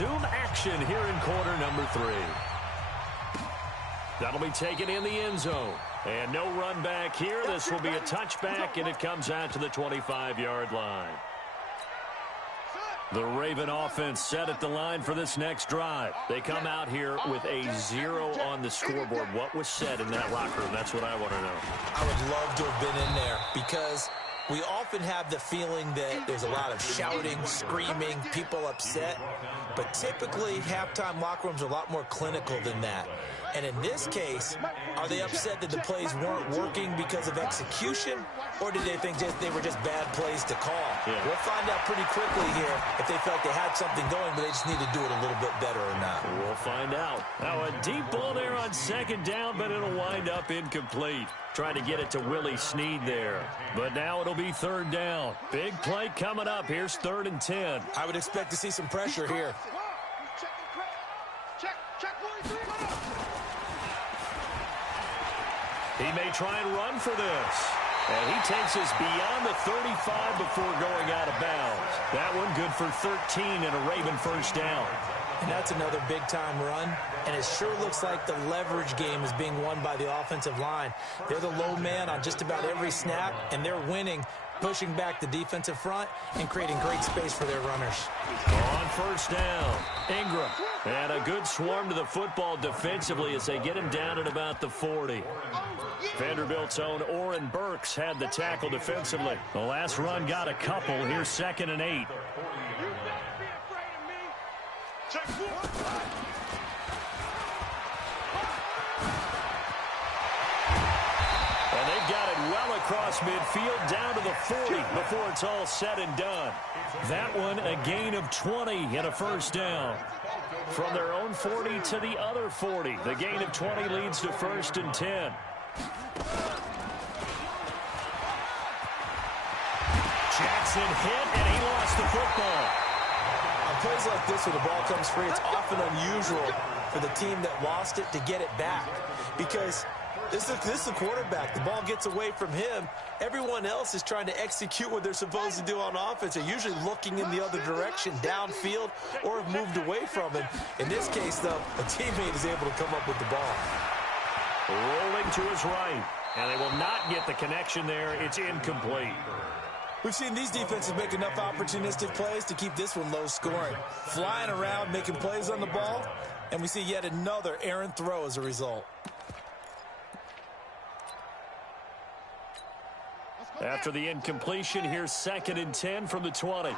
resume action here in quarter number 3. That'll be taken in the end zone. And no run back here. This will be a touchback, and it comes out to the 25-yard line. The Raven offense set at the line for this next drive. They come out here with a 0 on the scoreboard. What was said in that locker room? That's what I want to know. I would love to have been in there because we often have the feeling that there's a lot of shouting, screaming, people upset. But typically, halftime locker rooms are a lot more clinical than that. And in this case, are they upset that the plays weren't working because of execution, or did they think they were just bad plays to call? Yeah. We'll find out pretty quickly here if they felt they had something going, but they just need to do it a little bit better or not. We'll find out. Now, a deep ball there on second down, but it'll wind up incomplete. Trying to get it to Willie Snead there. But now it'll be third down. Big play coming up. Here's 3rd and 10. I would expect to see some pressure here. He may try and run for this. And he takes us beyond the 35 before going out of bounds. That one good for 13 and a Raven first down. And that's another big-time run. And it sure looks like the leverage game is being won by the offensive line. They're the low man on just about every snap, and they're winning, pushing back the defensive front and creating great space for their runners. On first down, Ingram. And a good swarm to the football defensively as they get him down at about the 40. Vanderbilt's own Oren Burks had the tackle defensively. The last run got a couple. Here's 2nd and 8. And they've got it well across midfield down to the 40 before it's all said and done. That one a gain of 20 and a first down. From their own 40 to the other 40. The gain of 20 leads to 1st and 10. Jackson hit, and he lost the football. On plays like this where the ball comes free, it's often unusual for the team that lost it to get it back. Because this is a quarterback. The ball gets away from him. Everyone else is trying to execute what they're supposed to do on offense. They're usually looking in the other direction, downfield, or have moved away from him. In this case, though, a teammate is able to come up with the ball. Rolling to his right, and they will not get the connection there. It's incomplete. We've seen these defenses make enough opportunistic plays to keep this one low scoring. Flying around, making plays on the ball, and we see yet another errant throw as a result. After the incompletion, here's 2nd and 10 from the 20.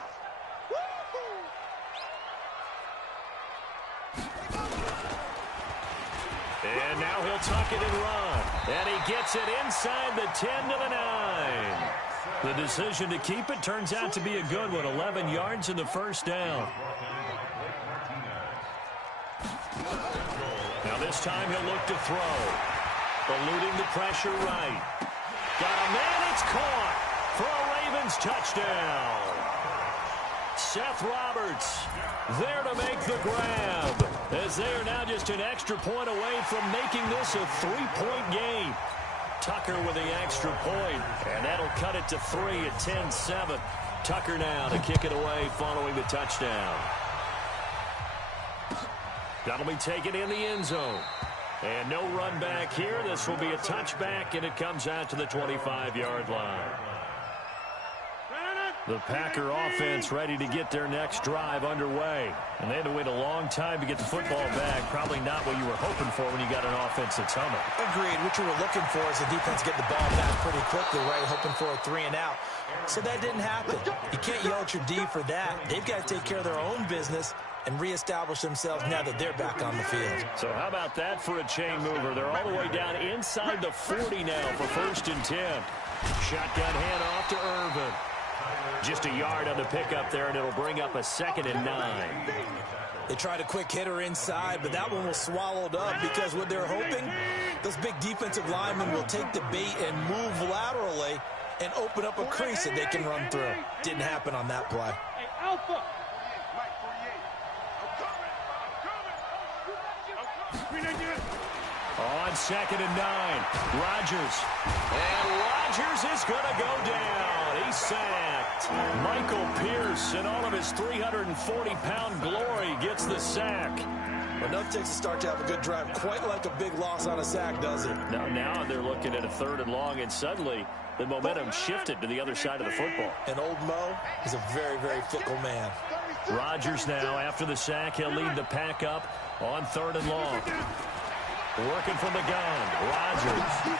And now he'll tuck it and run. And he gets it inside the 10 to the 9. The decision to keep it turns out to be a good one. 11 yards in the first down. Now this time he'll look to throw. Eluding the pressure right. Got a man, it's caught for a Ravens touchdown. Seth Roberts there to make the grab, as they are now just an extra point away from making this a 3-point game. Tucker with the extra point, and that'll cut it to 3 at 10-7. Tucker now to kick it away following the touchdown. That'll be taken in the end zone. And no run back here. This will be a touchback, and it comes out to the 25-yard line. The Packer offense ready to get their next drive underway. And they had to wait a long time to get the football back. Probably not what you were hoping for when you got an offense that's humming. Agreed. What you were looking for is the defense get the ball back pretty quickly, right? Hoping for a 3 and out. So that didn't happen. You can't yell at your D for that. They've got to take care of their own business and reestablish themselves now that they're back on the field. So how about that for a chain mover? They're all the way down inside the 40 now for 1st and 10. Shotgun handoff to Irvin. Just a yard on the pickup there, and it'll bring up a 2nd and 9. They tried a quick hitter inside, but that one was swallowed up because what they're hoping, those big defensive linemen will take the bait and move laterally and open up a crease that they can run through. Didn't happen on that play. On 2nd and 9, Rodgers. And Rodgers is going to go down. He's sacked. Michael Pierce, in all of his 340-pound glory, gets the the sack. Enough takes to start to have a good drive. Quite like a big loss on a sack, does it? Now they're looking at a 3rd and long, and suddenly the momentum shifted to the other side of the football. And old Mo is a very, very fickle man. Rodgers now, after the sack, he'll lead the pack up on 3rd and long. Working from the gun, Rodgers.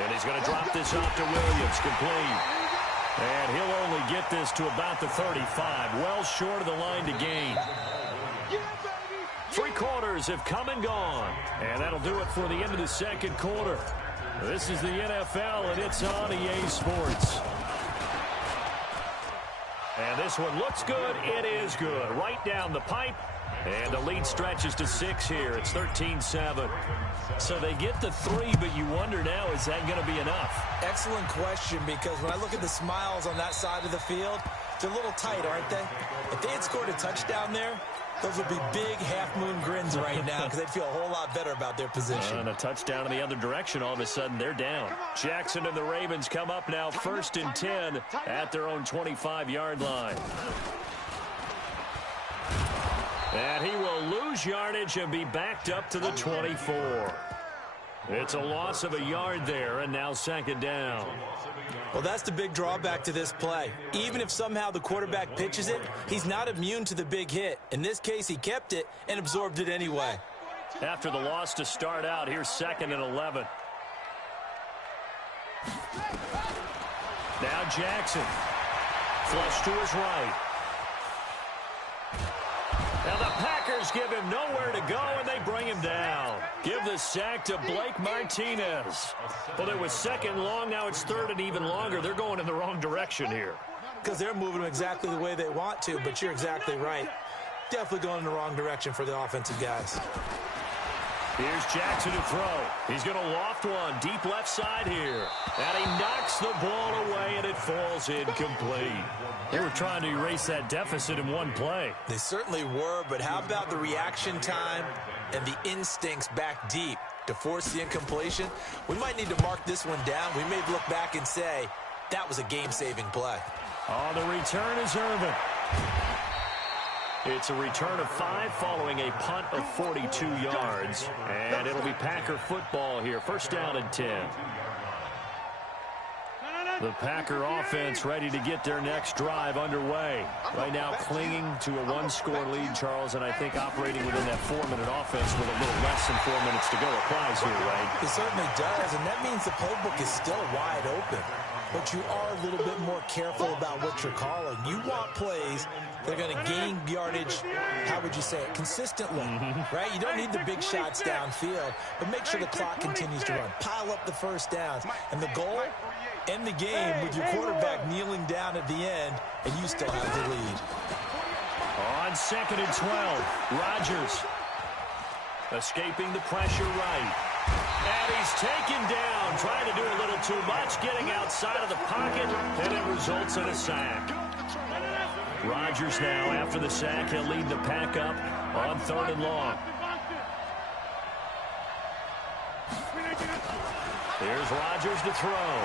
And he's going to drop this off to Williams, complete. And he'll only get this to about the 35, well short of the line to gain. 3 quarters have come and gone. And that'll do it for the end of the 2nd quarter. This is the NFL, and it's on EA Sports. And this one looks good. It is good. Right down the pipe. And the lead stretches to 6 here. It's 13-7. So they get the 3, but you wonder now, is that going to be enough? Excellent question, because when I look at the smiles on that side of the field, they're a little tight, aren't they? If they had scored a touchdown there, those would be big half-moon grins right now because they'd feel a whole lot better about their position. And a touchdown in the other direction, all of a sudden they're down. Jackson and the Ravens come up now 1st and 10 at their own 25-yard line. And he will lose yardage and be backed up to the 24. It's a loss of a yard there, and now 2nd down. Well, that's the big drawback to this play. Even if somehow the quarterback pitches it, he's not immune to the big hit. In this case, he kept it and absorbed it anyway. After the loss to start out, here's 2nd and 11. Now Jackson. Flush to his right. Now the Packers give him nowhere to go, and they bring him down. Give the sack to Blake Martinez. Well, it was 2nd long. Now it's 3rd and even longer. They're going in the wrong direction here. Because they're moving exactly the way they want to, but you're exactly right. Definitely going in the wrong direction for the offensive guys. Here's Jackson to throw. He's going to loft one deep left side here. And he knocks the ball away, and it falls incomplete. They were trying to erase that deficit in one play. They certainly were, but how about the reaction time and the instincts back deep to force the incompletion? We might need to mark this one down. We may look back and say that was a game-saving play. On the return is Irvin. It's a return of 5 following a punt of 42 yards. And it'll be Packer football here. 1st down and 10. The Packer offense ready to get their next drive underway. Right now clinging to a 1-score lead, Charles, and I think operating within that 4-minute offense with a little less than 4 minutes to go applies here, right? It certainly does, and that means the playbook is still wide open. But you are a little bit more careful about what you're calling. You want plays that are going to gain yardage, how would you say it, consistently, right? You don't need the big shots downfield, but make sure the clock continues to run. Pile up the 1st downs. And the goal, end the game with your quarterback kneeling down at the end, and you still have the lead. On 2nd and 12, Rodgers escaping the pressure right. And he's taken down, trying to do a little too much, getting outside of the pocket, and it results in a sack. Rodgers now, after the sack, he'll lead the pack up on 3rd and long. Here's Rodgers to throw.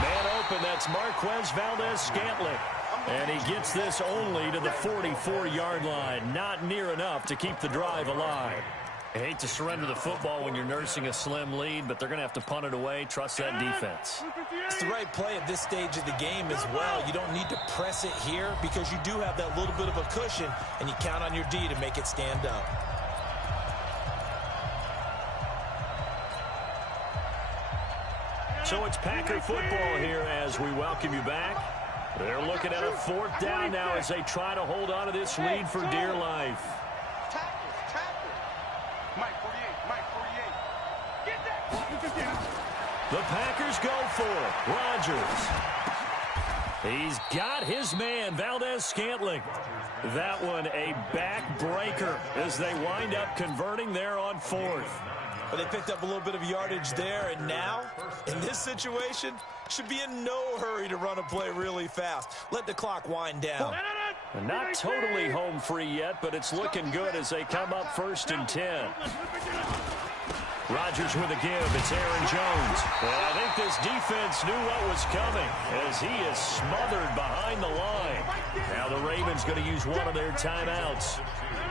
Man open, that's Marquez Valdes-Scantling. And he gets this only to the 44-yard line. Not near enough to keep the drive alive. I hate to surrender the football when you're nursing a slim lead, but they're going to have to punt it away. Trust that defense. It's the right play at this stage of the game as well. You don't need to press it here because you do have that little bit of a cushion, and you count on your D to make it stand up. So it's Packer football here as we welcome you back. They're looking at a 4th down now as they try to hold on to this lead for dear life. The Packers go for it. Rodgers. He's got his man, Valdes-Scantling. That one a backbreaker as they wind up converting there on 4th. But they picked up a little bit of yardage there, and now, in this situation, should be in no hurry to run a play really fast. Let the clock wind down. Not totally home free yet, but it's looking good as they come up 1st and 10. Rodgers with a give. It's Aaron Jones. And I think this defense knew what was coming as he is smothered behind the line. Now the Ravens going to use one of their timeouts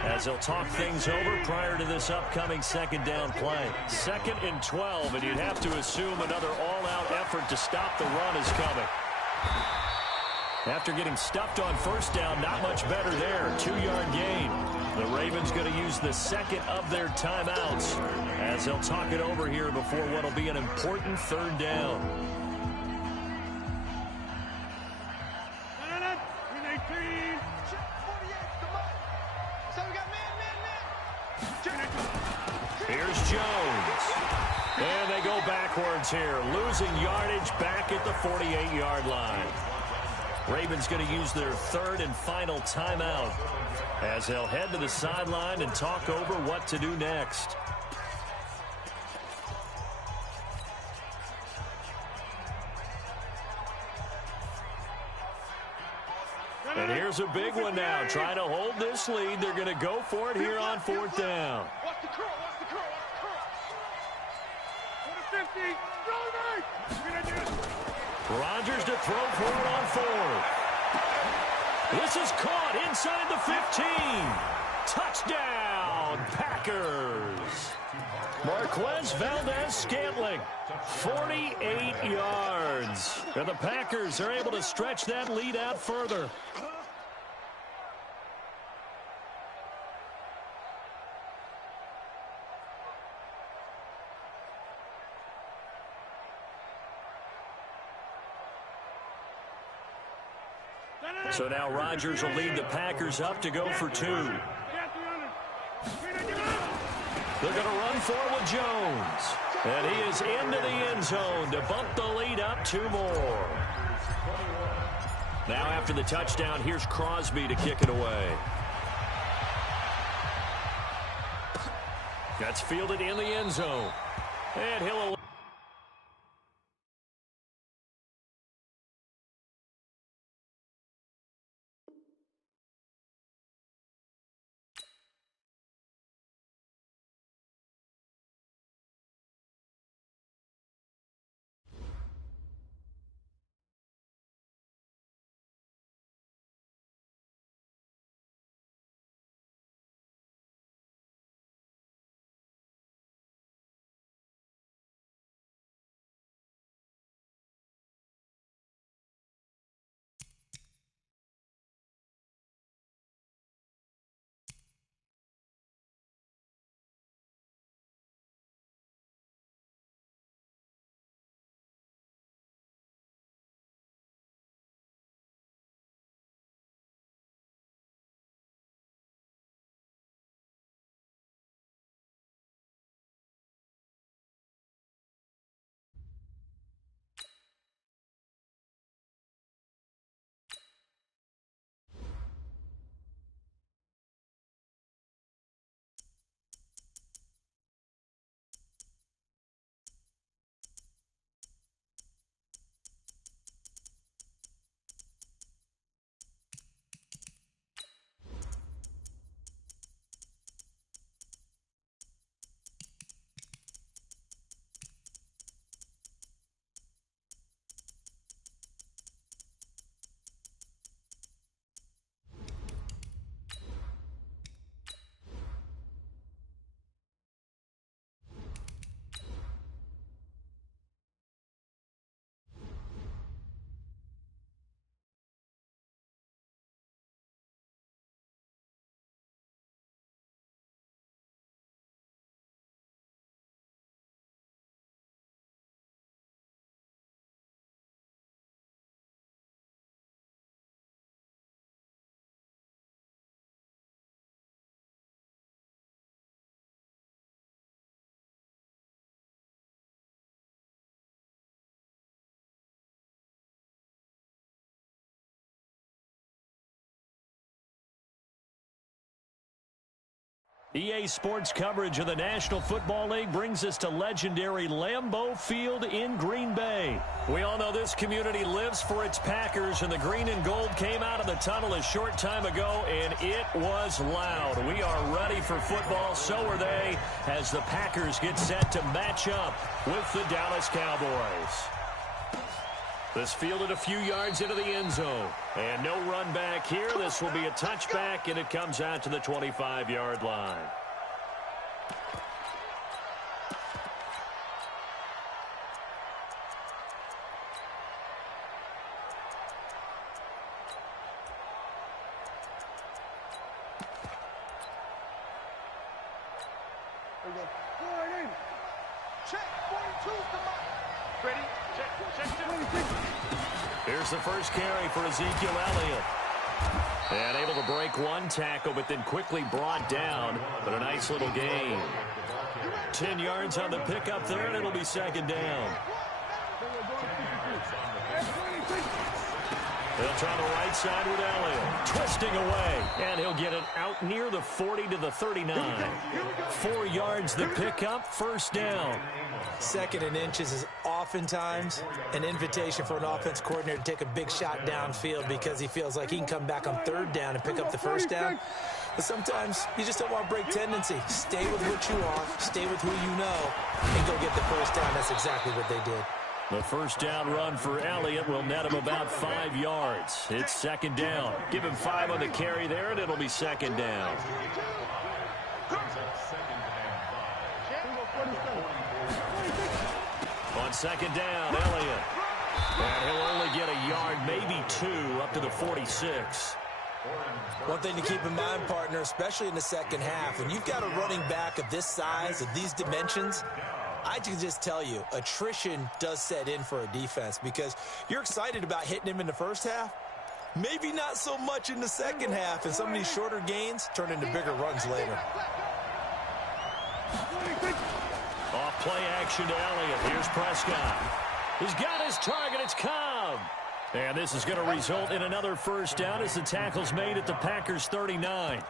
as they'll talk things over prior to this upcoming second down play. 2nd and 12, and you'd have to assume another all-out effort to stop the run is coming. After getting stuffed on first down, not much better there. 2-yard gain. The Ravens going to use the second of their timeouts as they'll talk it over here before what will be an important 3rd down. Here's Jones. And they go backwards here, losing yardage back at the 48-yard line. Ravens going to use their 3rd and final timeout as they'll head to the sideline and talk over what to do next. And here's a big one now. Trying to hold this lead. They're going to go for it here on 4th down. Watch the curl, watch the curl, watch the curl. 50, throw it. Rodgers to throw for it on 4th. This is caught inside the 15. Touchdown, Packers. Marquez Valdez-Scantling, 48 yards. And the Packers are able to stretch that lead out further. So now Rodgers will lead the Packers up to go for 2. They're going to run for it with Jones. And he is into the end zone to bump the lead up 2 more. Now after the touchdown, here's Crosby to kick it away. That's fielded in the end zone. And he'll EA Sports coverage of the National Football League brings us to legendary Lambeau Field in Green Bay. We all know this community lives for its Packers, and the green and gold came out of the tunnel a short time ago, and it was loud. We are ready for football, so are they, as the Packers get set to match up with the Dallas Cowboys. This fielded a few yards into the end zone. And no run back here. This will be a touchback, and it comes out to the 25-yard line. There we go. Going in. Check. 42's the mark. Ready? Check. Here's the first carry for Ezekiel Elliott. And able to break one tackle, but then quickly brought down. But a nice little gain. 10 yards on the pickup there, and it'll be second down. They'll try the right side with Elliott. Twisting away. And he'll get it out near the 40 to the 39. 4 yards the pickup, first down. Second and inches is oftentimes an invitation for an offense coordinator to take a big shot downfield because he feels like he can come back on third down and pick up the first down. But sometimes you just don't want to break tendency. Stay with what you are, stay with who you know, and go get the first down. That's exactly what they did. The first down run for Elliott will net him about 5 yards. It's second down. Give him 5 on the carry there, and it'll be second down. On second down, Elliott. And he'll only get a yard, maybe 2, up to the 46. One thing to keep in mind, partner, especially in the second half, when you've got a running back of this size, of these dimensions, I can just tell you, attrition does set in for a defense because you're excited about hitting him in the first half. Maybe not so much in the second half, and some of these shorter gains turn into bigger runs later. Off play action to Elliott. Here's Prescott. He's got his target. It's Cobb. And this is going to result in another first down as the tackle's made at the Packers' 39.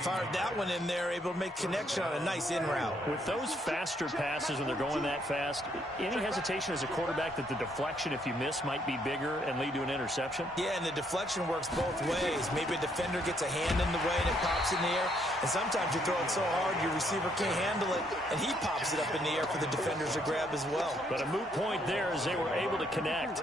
Fired that one in there, able to make connection on a nice in route. With those faster passes when they're going that fast, any hesitation as a quarterback that the deflection, if you miss, might be bigger and lead to an interception? Yeah, and the deflection works both ways. Maybe a defender gets a hand in the way and it pops in the air. And sometimes you throw it so hard your receiver can't handle it, and he pops it up in the air for the defenders to grab as well. But a moot point there as they were able to connect.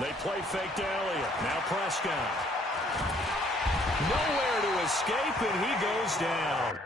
They play fake to Elliott. Now Prescott. Nowhere to escape, and he goes down.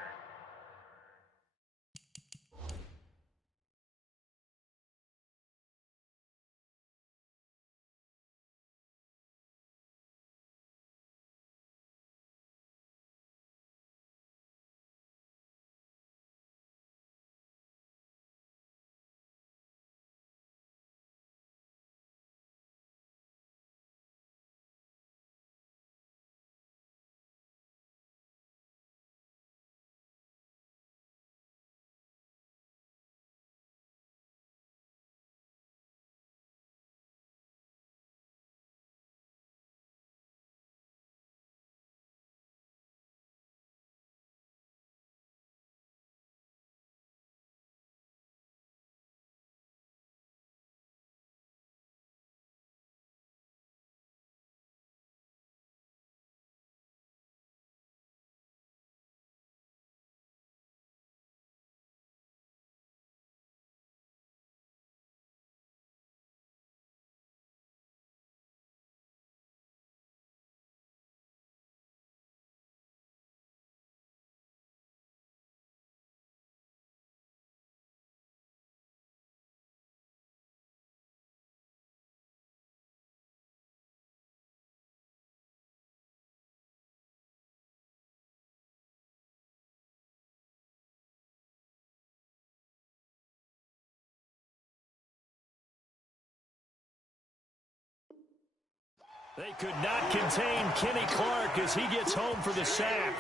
They could not contain Kenny Clark as he gets home for the sack.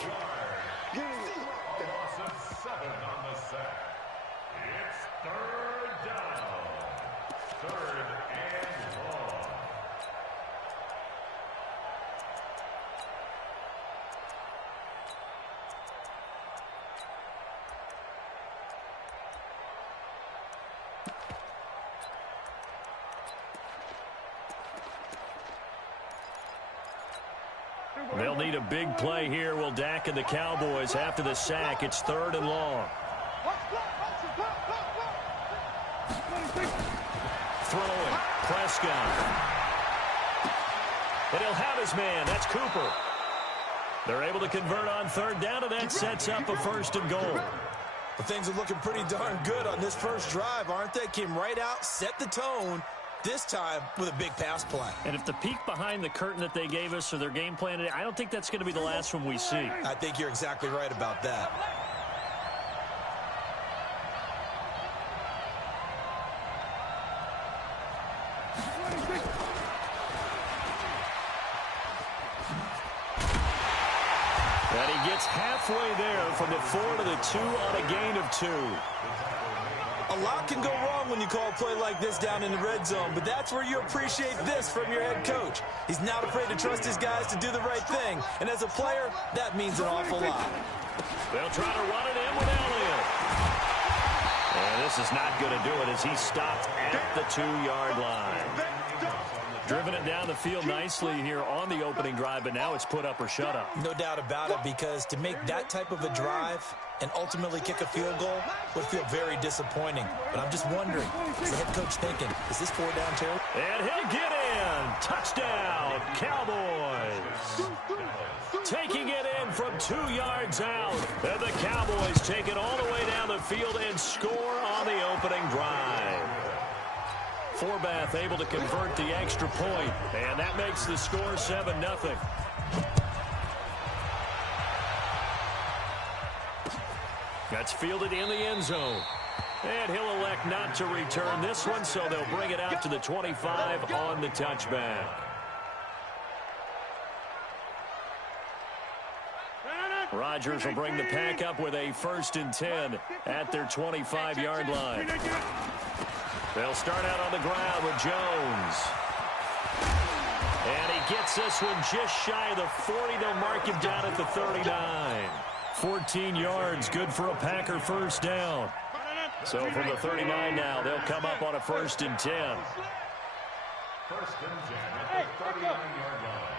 need a big play here. Will Dak and the Cowboys after the sack. It's 3rd and long. Throwing. Prescott. And he'll have his man. That's Cooper. They're able to convert on 3rd down, and that sets up a 1st and goal. Well, things are looking pretty darn good on this first drive, aren't they? Came right out, set the tone, this time with a big pass play. And if the peek behind the curtain that they gave us or their game plan, I don't think that's going to be the last one we see. I think you're exactly right about that. And he gets halfway there from the 4 to the 2 on a gain of 2. A lot can go wrong when you call a play like this down in the red zone, but that's where you appreciate this from your head coach. He's not afraid to trust his guys to do the right thing, and as a player, that means an awful lot. They'll try to run it in with Elliott. And this is not going to do it as he stopped at the 2-yard line. Driven it down the field nicely here on the opening drive, but now it's put up or shut up. No doubt about it, because to make that type of a drive and ultimately kick a field goal would feel very disappointing. But I'm just wondering, is the head coach thinking, is this 4 down territory? And he'll get in. Touchdown, Cowboys. Taking it in from 2 yards out. And the Cowboys take it all the way down the field and score on the opening drive. Forbath able to convert the extra point, and that makes the score 7-0. That's fielded in the end zone. And he'll elect not to return this one, so they'll bring it out to the 25 on the touchback. Rodgers will bring the pack up with a 1st and 10 at their 25-yard line. They'll start out on the ground with Jones. And he gets this one just shy of the 40. They'll mark him down at the 39. 14 yards, good for a Packer 1st down. So from the 39 now, they'll come up on a 1st and 10. 1st and 10 at the 39-yard line.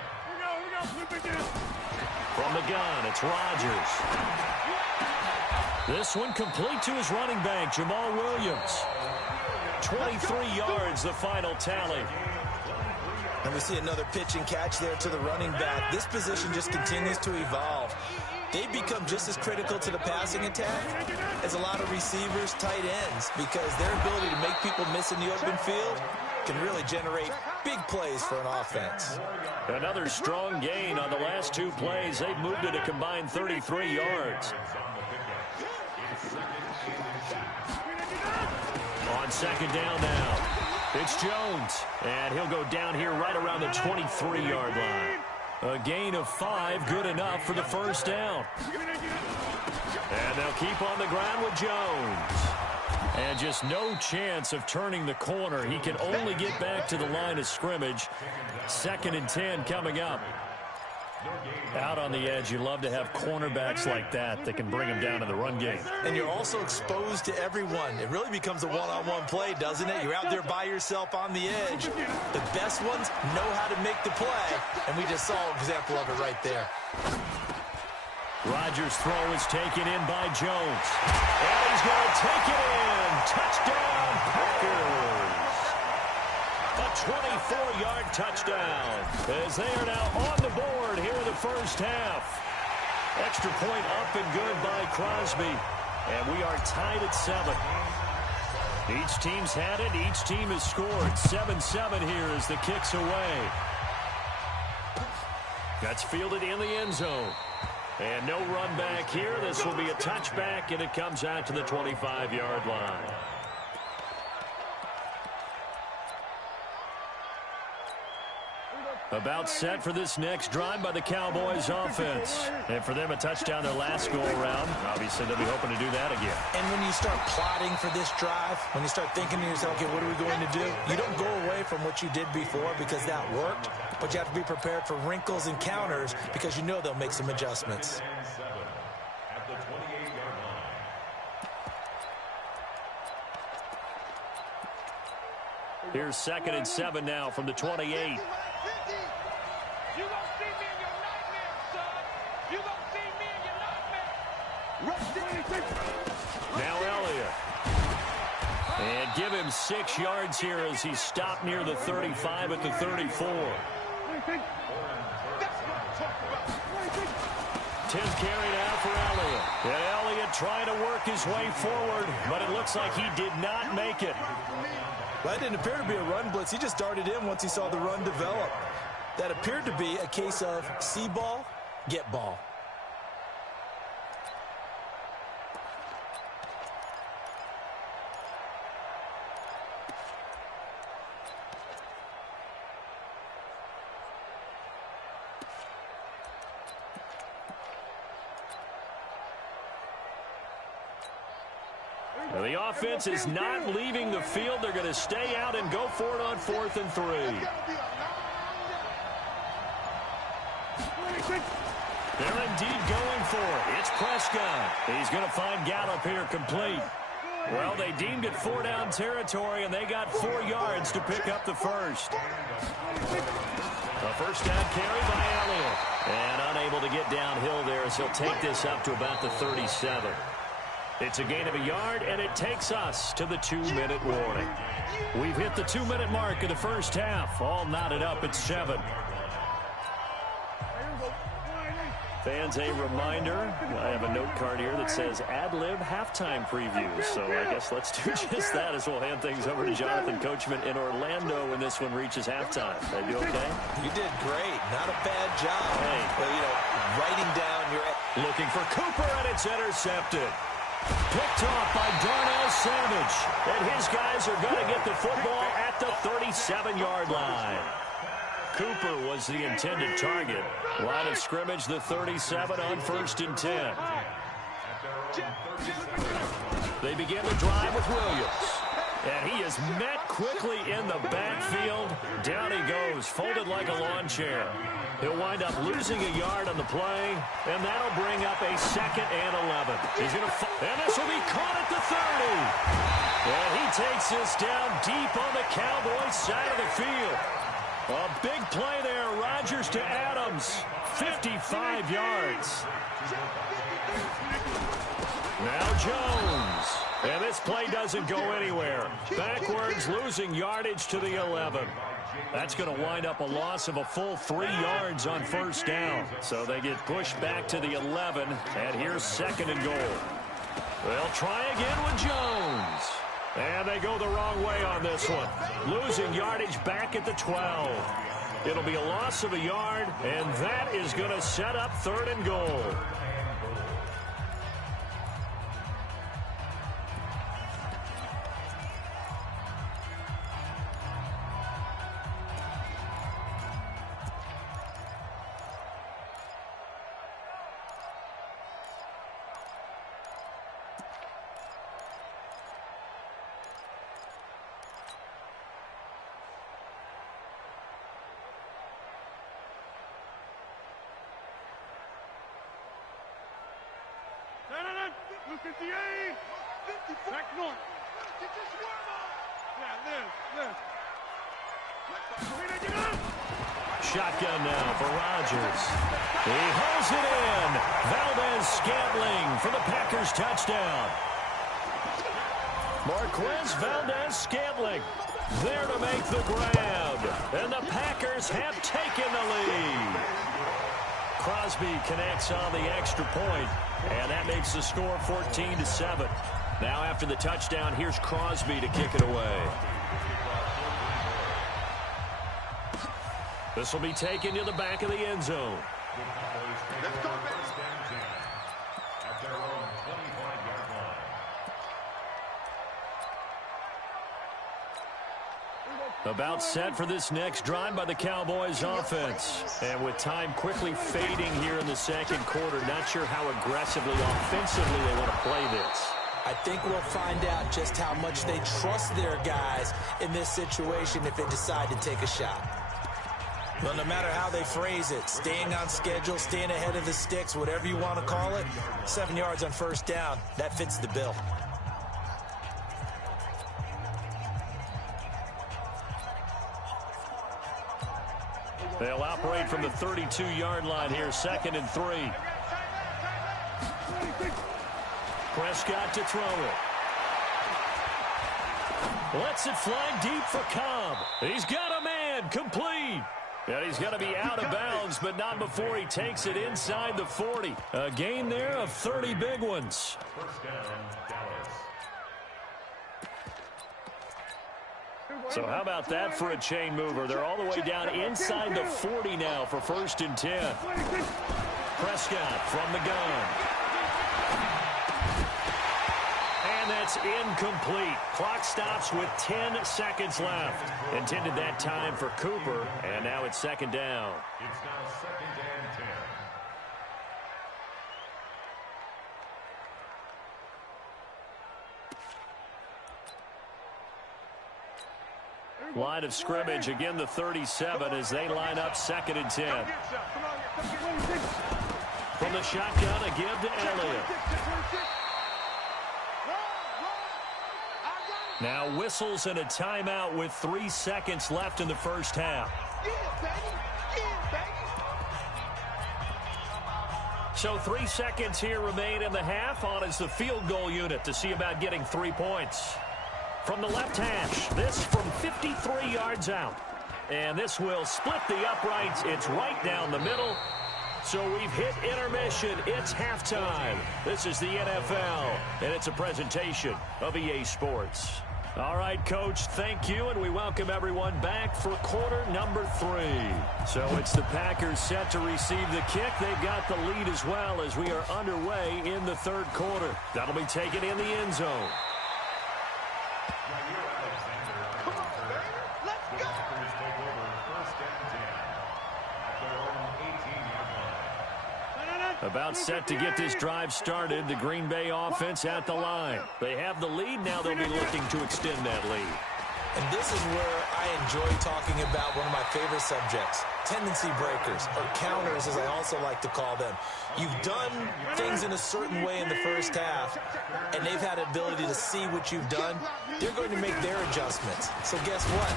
From the gun, it's Rodgers. This one complete to his running back, Jamal Williams. 23 yards, the final tally. And we see another pitch and catch there to the running back. This position just continues to evolve. They become just as critical to the passing attack as a lot of receivers, tight ends, because their ability to make people miss in the open field can really generate big plays for an offense. Another strong gain on the last 2 plays. They've moved it a combined 33 yards. On 2nd down now, it's Jones. And he'll go down here right around the 23-yard line. A gain of 5, good enough for the 1st down. And they'll keep on the ground with Jones. And just no chance of turning the corner. He can only get back to the line of scrimmage. 2nd and 10 coming up. Out on the edge, you love to have cornerbacks like that that can bring them down in the run game. And you're also exposed to everyone. It really becomes a one-on-one play, doesn't it? You're out there by yourself on the edge. The best ones know how to make the play, and we just saw an example of it right there. Rodgers' throw is taken in by Jones. And he's going to take it in. Touchdown, Packers. A 24-yard touchdown as they are now on the board here in the 1st half. Extra point up and good by Crosby. And we are tied at 7. Each team's had it. Each team has scored. 7-7 here as the kick's away. That's fielded in the end zone. And no run back here. This will be a touchback, and it comes out to the 25-yard line. About set for this next drive by the Cowboys offense. And for them, a touchdown their last go-around. Obviously, they'll be hoping to do that again. And when you start plotting for this drive, when you start thinking to yourself, okay, what are we going to do? You don't go away from what you did before because that worked. But you have to be prepared for wrinkles and counters because you know they'll make some adjustments. At the 28-yard line. Here's 2nd and 7 now from the 28. You gonna see me in your nightmare, son. give him 6 yards here as he stopped near the 35 at the 34. 10th carry now for Elliott. And Elliott trying to work his way forward, but it looks like he did not make it. That didn't appear to be a run blitz. He just darted in once he saw the run develop. That appeared to be a case of see ball, get ball. The offense is not leaving the field. They're going to stay out and go for it on 4th and 3. They're indeed going for it. It's Prescott. He's going to find Gallup here complete. Well, they deemed it 4-down territory, and they got 4 yards to pick up the first. A first down carry by Elliott. And unable to get downhill there as he'll take this up to about the 37. It's a gain of a yard, and it takes us to the 2-minute warning. We've hit the 2-minute mark of the first half. All knotted up at 7. Fans, a reminder, I have a note card here that says ad-lib halftime previews. So I guess let's do just that as we'll hand things over to Jonathan Coachman in Orlando when this one reaches halftime. Are you okay? You did great. Not a bad job. Hey. But, writing down your... Looking for Cooper, and it's intercepted. Picked off by Darnell Savage. And his guys are going to get the football at the 37-yard line. Cooper was the intended target. Line of scrimmage, the 37 on 1st and 10. They begin the drive with Williams. And he is met quickly in the backfield. Down he goes, folded like a lawn chair. He'll wind up losing a yard on the play, and that'll bring up a 2nd and 11. He's going to, and this will be caught at the 30. And he takes this down deep on the Cowboys side of the field. A big play there, Rodgers to Adams, 55 yards. Now Jones, and this play doesn't go anywhere. Backwards, losing yardage to the 11. That's going to wind up a loss of a full 3 yards on 1st down. So they get pushed back to the 11, and here's 2nd and goal. They'll try again with Jones. And they go the wrong way on this one. Losing yardage back at the 12. It'll be a loss of a yard, and that is going to set up 3rd and goal. Shotgun now for Rodgers. He holds it in. Valdez-Scantling for the Packers touchdown. Marquez Valdez-Scantling there to make the grab. And the Packers have taken the lead. Crosby connects on the extra point, and that makes the score 14-7. Now after the touchdown, here's Crosby to kick it away. This will be taken to the back of the end zone. About set for this next drive by the Cowboys offense. And with time quickly fading here in the 2nd quarter, not sure how aggressively, offensively they want to play this. I think we'll find out just how much they trust their guys in this situation if they decide to take a shot. Well, no matter how they phrase it, staying on schedule, staying ahead of the sticks, whatever you want to call it, 7 yards on 1st down, that fits the bill. They'll operate from the 32-yard line here, 2nd and 3. Prescott to throw it. Lets it fly deep for Cobb. He's got a man, complete. And he's going to be out of bounds, but not before he takes it inside the 40. A gain there of 30 big ones. So how about that for a chain mover? They're all the way down inside the 40 now for 1st and 10. Prescott from the gun. And that's incomplete. Clock stops with 10 seconds left. Intended that time for Cooper, and now it's 2nd down. It's now 2nd and 10. Line of scrimmage, again the 37 as they line up 2nd and 10. From the shotgun, a give to Elliott. Now whistles and a timeout with 3 seconds left in the first half. So 3 seconds here remain in the half. On is the field goal unit to see about getting 3 points. From the left hash, this from 53 yards out. And this will split the uprights. It's right down the middle. So we've hit intermission. It's halftime. This is the NFL, and it's a presentation of EA Sports. All right, Coach, thank you, and we welcome everyone back for quarter number 3. So it's the Packers set to receive the kick. They've got the lead as well as we are underway in the 3rd quarter. That'll be taken in the end zone. About set to get this drive started. The Green Bay offense at the line. They have the lead. Now they'll be looking to extend that lead. And this is where I enjoy talking about one of my favorite subjects, tendency breakers, or counters as I also like to call them. You've done things in a certain way in the first half, and they've had the ability to see what you've done. They're going to make their adjustments. So guess what?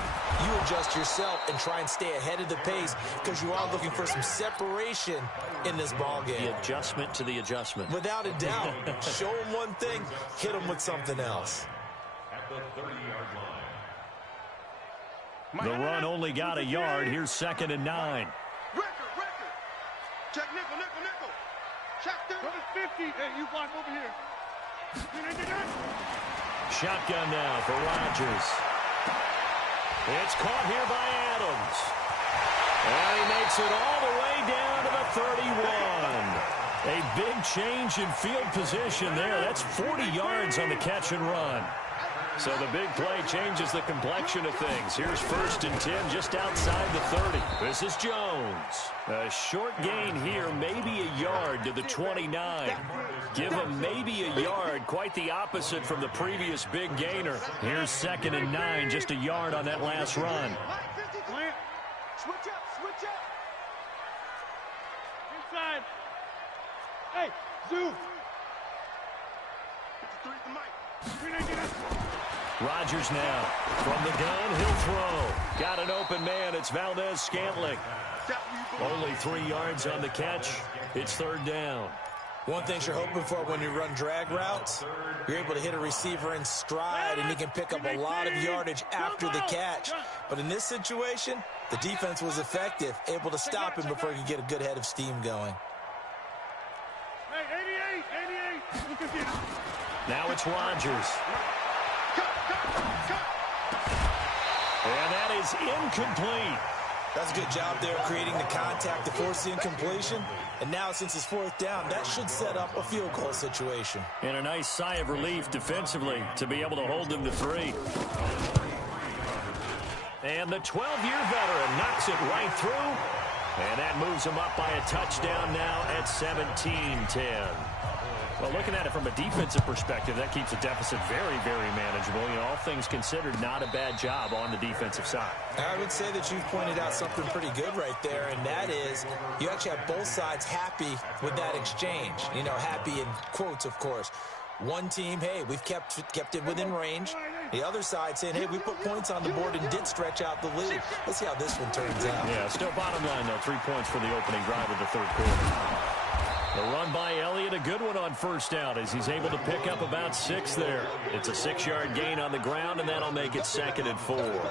You adjust yourself and try and stay ahead of the pace because you are looking for some separation in this ballgame. The adjustment to the adjustment. Without a doubt. Show them one thing, hit them with something else. At the 30-yard line. The run only got a yard. Here's 2nd and 9. Record. Check nickel. Check 50. Hey, you block over here. Shotgun now for Rodgers. It's caught here by Adams. And he makes it all the way down to the 31. A big change in field position there. That's 40 yards on the catch and run. So the big play changes the complexion of things. Here's 1st and 10 just outside the 30. This is Jones. A short gain here, maybe a yard to the 29. Give him maybe a yard, quite the opposite from the previous big gainer. Here's 2nd and 9, just a yard on that last run. Switch up. Inside. Hey, Zoo. 53 the mic. Rodgers now. From the gun, he'll throw. Got an open man. It's Valdez-Scantling. Only 3 yards on the catch. It's 3rd down. One thing you're hoping for when you run drag routes, you're able to hit a receiver in stride, and he can pick up a lot of yardage after the catch. But in this situation, the defense was effective, able to stop him before he could get a good head of steam going. Hey, 88. Now it's Rodgers. And that is incomplete. That's a good job there creating the contact to force the incompletion. And now since it's 4th down, that should set up a field goal situation. And a nice sigh of relief defensively to be able to hold them to 3. And the 12-year veteran knocks it right through. And that moves him up by a touchdown now at 17-10. Well, looking at it from a defensive perspective, that keeps the deficit very, very manageable. You know, all things considered, not a bad job on the defensive side. I would say that you've pointed out something pretty good right there, and that is you actually have both sides happy with that exchange. You know, happy in quotes, of course. One team, hey, we've kept it within range. The other side saying, hey, we put points on the board and did stretch out the lead. Let's see how this one turns out. Yeah, still bottom line, though, 3 points for the opening drive of the 3rd quarter. The run by Elliott, a good one on first down as he's able to pick up about 6 there. It's a 6-yard gain on the ground, and that'll make it 2nd and 4.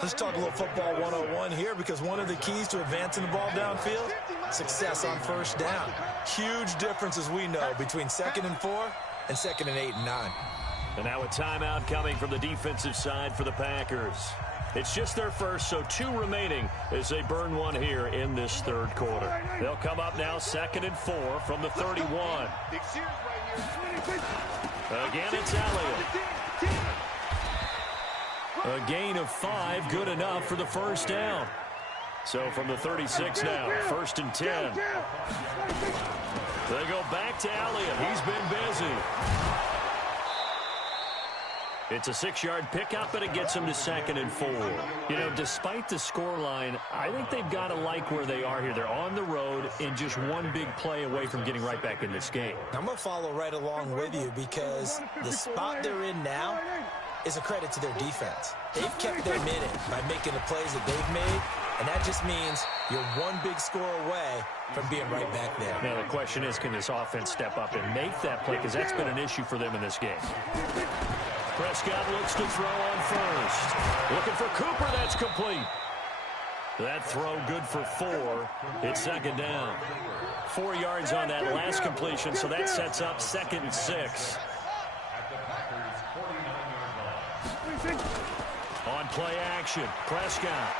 Let's talk a little football 101 here, because one of the keys to advancing the ball downfield, success on first down. Huge difference, as we know, between 2nd and 4 and 2nd and 8 and 9. And now a timeout coming from the defensive side for the Packers. It's just their first, so 2 remaining as they burn one here in this 3rd quarter. They'll come up now 2nd and 4 from the 31. Again, it's Elliott. A gain of 5, good enough for the first down. So from the 36 now, 1st and 10. They go back to Elliott. He's been busy. It's a 6-yard pickup, but it gets them to 2nd and 4. You know, despite the scoreline, I think they've got to like where they are here. They're on the road and just one big play away from getting right back in this game. I'm going to follow right along with you, because the spot they're in now is a credit to their defense. They've kept their minute by making the plays that they've made, and that just means you're one big score away from being right back there. Now, the question is, can this offense step up and make that play? Because that's been an issue for them in this game. Prescott looks to throw on first. Looking for Cooper. That's complete. That throw good for 4. It's 2nd down. 4 yards on that last completion, so that sets up 2nd and 6. On play action, Prescott.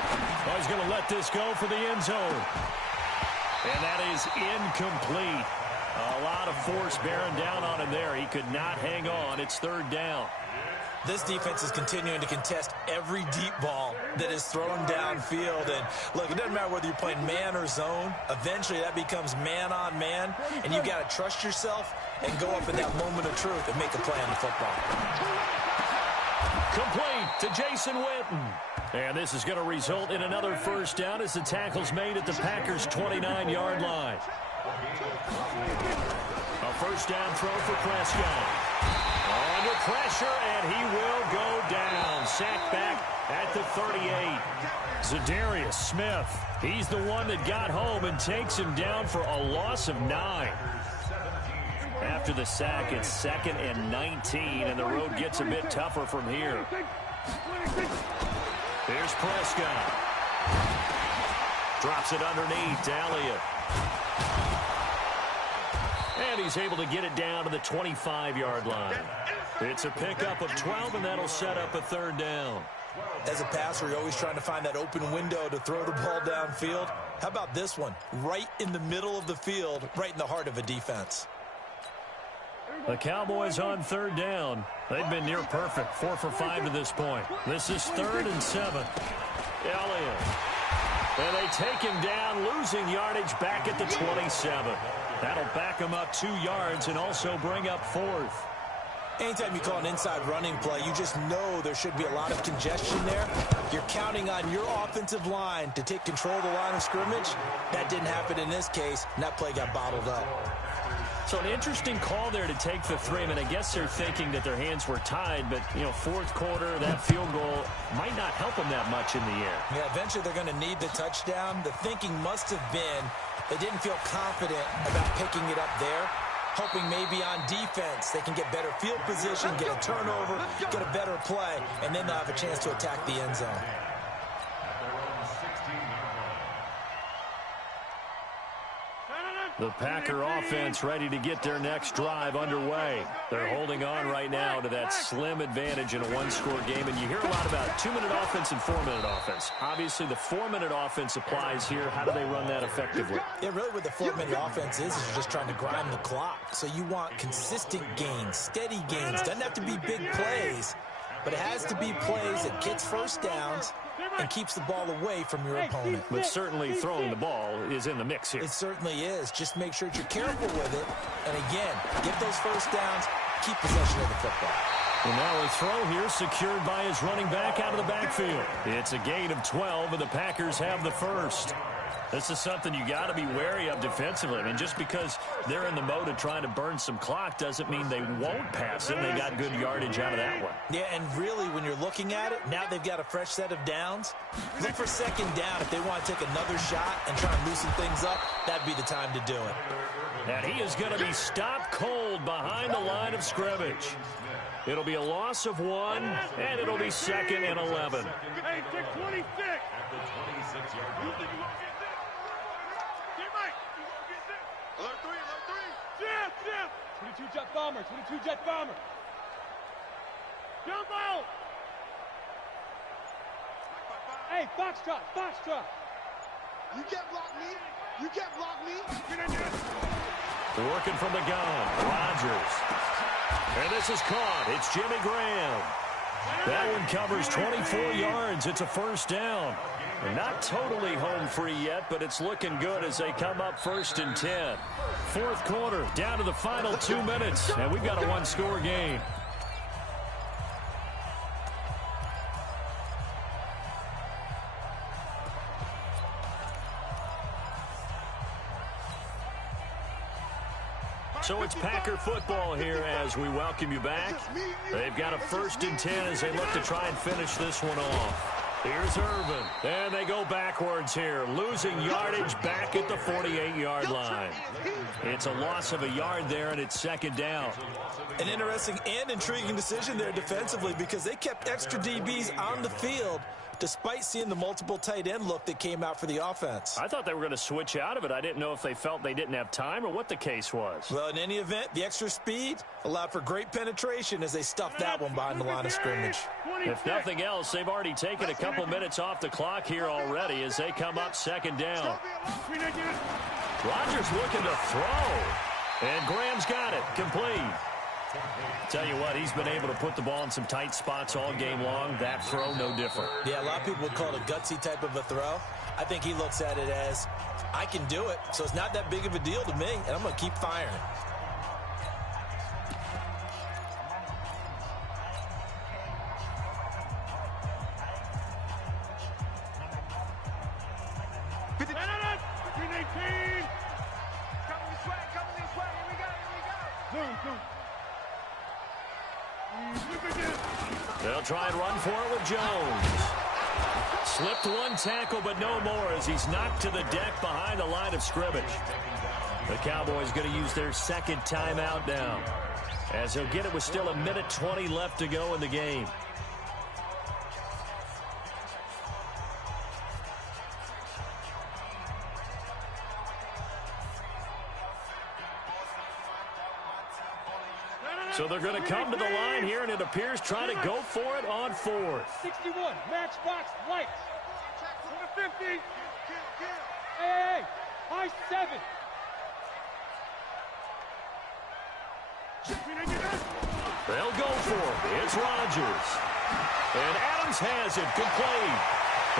Oh, he's going to let this go for the end zone. And that is incomplete. A lot of force bearing down on him there. He could not hang on. It's 3rd down. This defense is continuing to contest every deep ball that is thrown downfield. And look, it doesn't matter whether you're playing man or zone. Eventually that becomes man on man, and you've got to trust yourself and go up in that moment of truth and make a play on the football. Complete to Jason Witten. And this is going to result in another first down as the tackle's made at the Packers' 29-yard line. A first down throw for Prescott. Under pressure, and he will go down. Sacked back at the 38. Zadarius Smith, he's the one that got home and takes him down for a loss of 9. After the sack, it's 2nd and 19, and the road gets a bit tougher from here. Here's Prescott. Drops it underneath to Elliott. And he's able to get it down to the 25-yard line. It's a pickup of 12, and that'll set up a 3rd down. As a passer, you're always trying to find that open window to throw the ball downfield. How about this one? Right in the middle of the field, right in the heart of a defense. The Cowboys on 3rd down. They've been near perfect, 4 for 5 to this point. This is 3rd and 7. Elliott. And they take him down, losing yardage back at the 27. That'll back him up 2 yards and also bring up 4th. Anytime you call an inside running play, you just know there should be a lot of congestion there. You're counting on your offensive line to take control of the line of scrimmage. That didn't happen in this case, and that play got bottled up. So an interesting call there to take the 3. I mean, I guess they're thinking that their hands were tied, but, you know, 4th quarter, that field goal might not help them that much in the air. Yeah, eventually they're going to need the touchdown. The thinking must have been they didn't feel confident about picking it up there, hoping maybe on defense they can get better field position, get a turnover, get a better play, and then they'll have a chance to attack the end zone. The Packer offense ready to get their next drive underway. They're holding on right now to that slim advantage in a 1-score game. And you hear a lot about 2-minute offense and 4-minute offense. Obviously, the 4-minute offense applies here. How do they run that effectively? Yeah, really what the 4-minute offense is you're just trying to grind the clock. So you want consistent gains, steady gains. Doesn't have to be big plays, but it has to be plays that gets first downs and keeps the ball away from your opponent. But certainly throwing the ball is in the mix here. It certainly is. Just make sure that you're careful with it. And again, get those first downs, keep possession of the football. And now a throw here secured by his running back out of the backfield. It's a gain of 12, and the Packers have the first. This is something you got to be wary of defensively. I mean, just because they're in the mode of trying to burn some clock doesn't mean they won't pass it. They got good yardage out of that one. Yeah, and really, when you're looking at it, now they've got a fresh set of downs. Look for second down. If they want to take another shot and try and loosen things up, that'd be the time to do it. And he is going to be stopped cold behind the line of scrimmage. It'll be a loss of 1, and it'll be 2nd and 11. Hey, take 26. At the 26-yard line. Alert 3, alert 3. Jump, jump. 22 jet bomber, 22 jet bomber. Jump out. Hey, Foxtrot, Foxtrot. You can't block me. You can't block me. Get in there. Working from the gun, Rodgers. And this is caught. It's Jimmy Graham. That one covers 24 yards. It's a first down. They're not totally home free yet, but it's looking good as they come up 1st and 10. Fourth quarter, down to the final 2 minutes, and we've got a one-score game. So it's Packer football here as we welcome you back. They've got a 1st and 10 as they look to try and finish this one off. Here's Irvin. And they go backwards here, losing yardage back at the 48-yard line. It's a loss of a yard there, and it's 2nd down. An interesting and intriguing decision there defensively because they kept extra DBs on the field despite seeing the multiple tight end look that came out for the offense. I thought they were going to switch out of it. I didn't know if they felt they didn't have time or what the case was. Well, in any event, the extra speed allowed for great penetration as they stuffed that one behind the line of scrimmage. If nothing else, they've already taken a couple minutes off the clock here already as they come up 2nd down. Rodgers looking to throw. And Graham's got it. Complete. Tell you what, he's been able to put the ball in some tight spots all game long. That throw, no different. Yeah, a lot of people would call it a gutsy type of a throw. I think he looks at it as, I can do it, so it's not that big of a deal to me, and I'm going to keep firing. They'll try and run for it with Jones. Slipped one tackle, but no more as he's knocked to the deck behind the line of scrimmage. The Cowboys going to use their 2nd timeout now, as he'll get it with still 1:20 left to go in the game. So they're going to come to the line here, and it appears trying to go for it on 4th. 61, matchbox, lights. 50. Hey, high 7. They'll go for it. It's Rodgers. And Adams has it. Complete.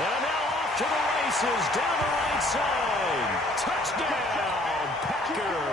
And now off to the races down the right side. Touchdown, Packers.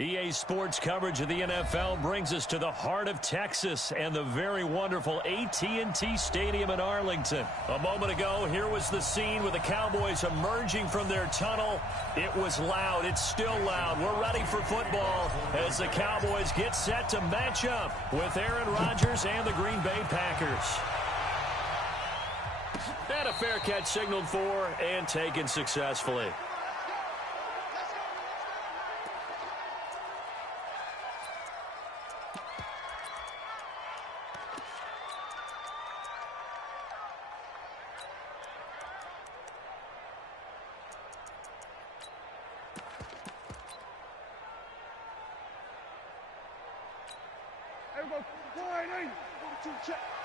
EA Sports coverage of the NFL brings us to the heart of Texas and the very wonderful AT&T Stadium in Arlington. A moment ago, here was the scene with the Cowboys emerging from their tunnel. It was loud. It's still loud. We're ready for football as the Cowboys get set to match up with Aaron Rodgers and the Green Bay Packers. And a fair catch signaled for and taken successfully.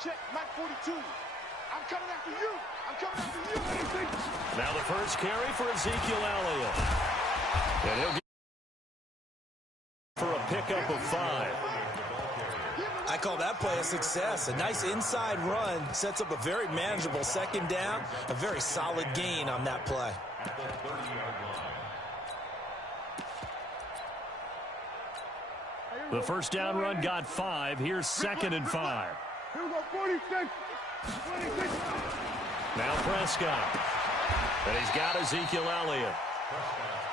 Check, Mike 42. I'm coming after you. I'm coming after you. Now the first carry for Ezekiel Elliott. And he'll get for a pickup of 5. I call that play a success. A nice inside run sets up a very manageable second down. A very solid gain on that play. The first down run got 5. Here's 2nd and 5. Here we go, 46. 26. Now Prescott. And he's got Ezekiel Elliott.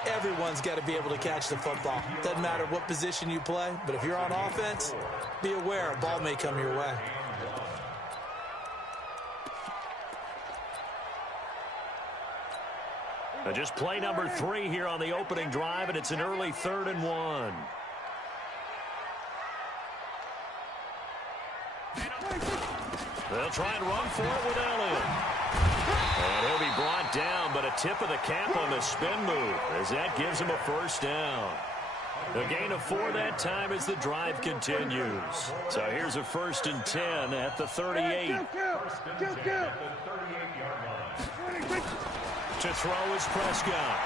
Everyone's got to be able to catch the football. Doesn't matter what position you play, but if you're on offense, be aware a ball may come your way. Just play number 3 here on the opening drive, and it's an early 3rd and 1. They'll try and run for it with Elliott. And he'll be brought down, but a tip of the cap on the spin move as that gives him a first down. A gain of 4 that time as the drive continues. So here's a 1st and 10 at the 38. To throw is Prescott.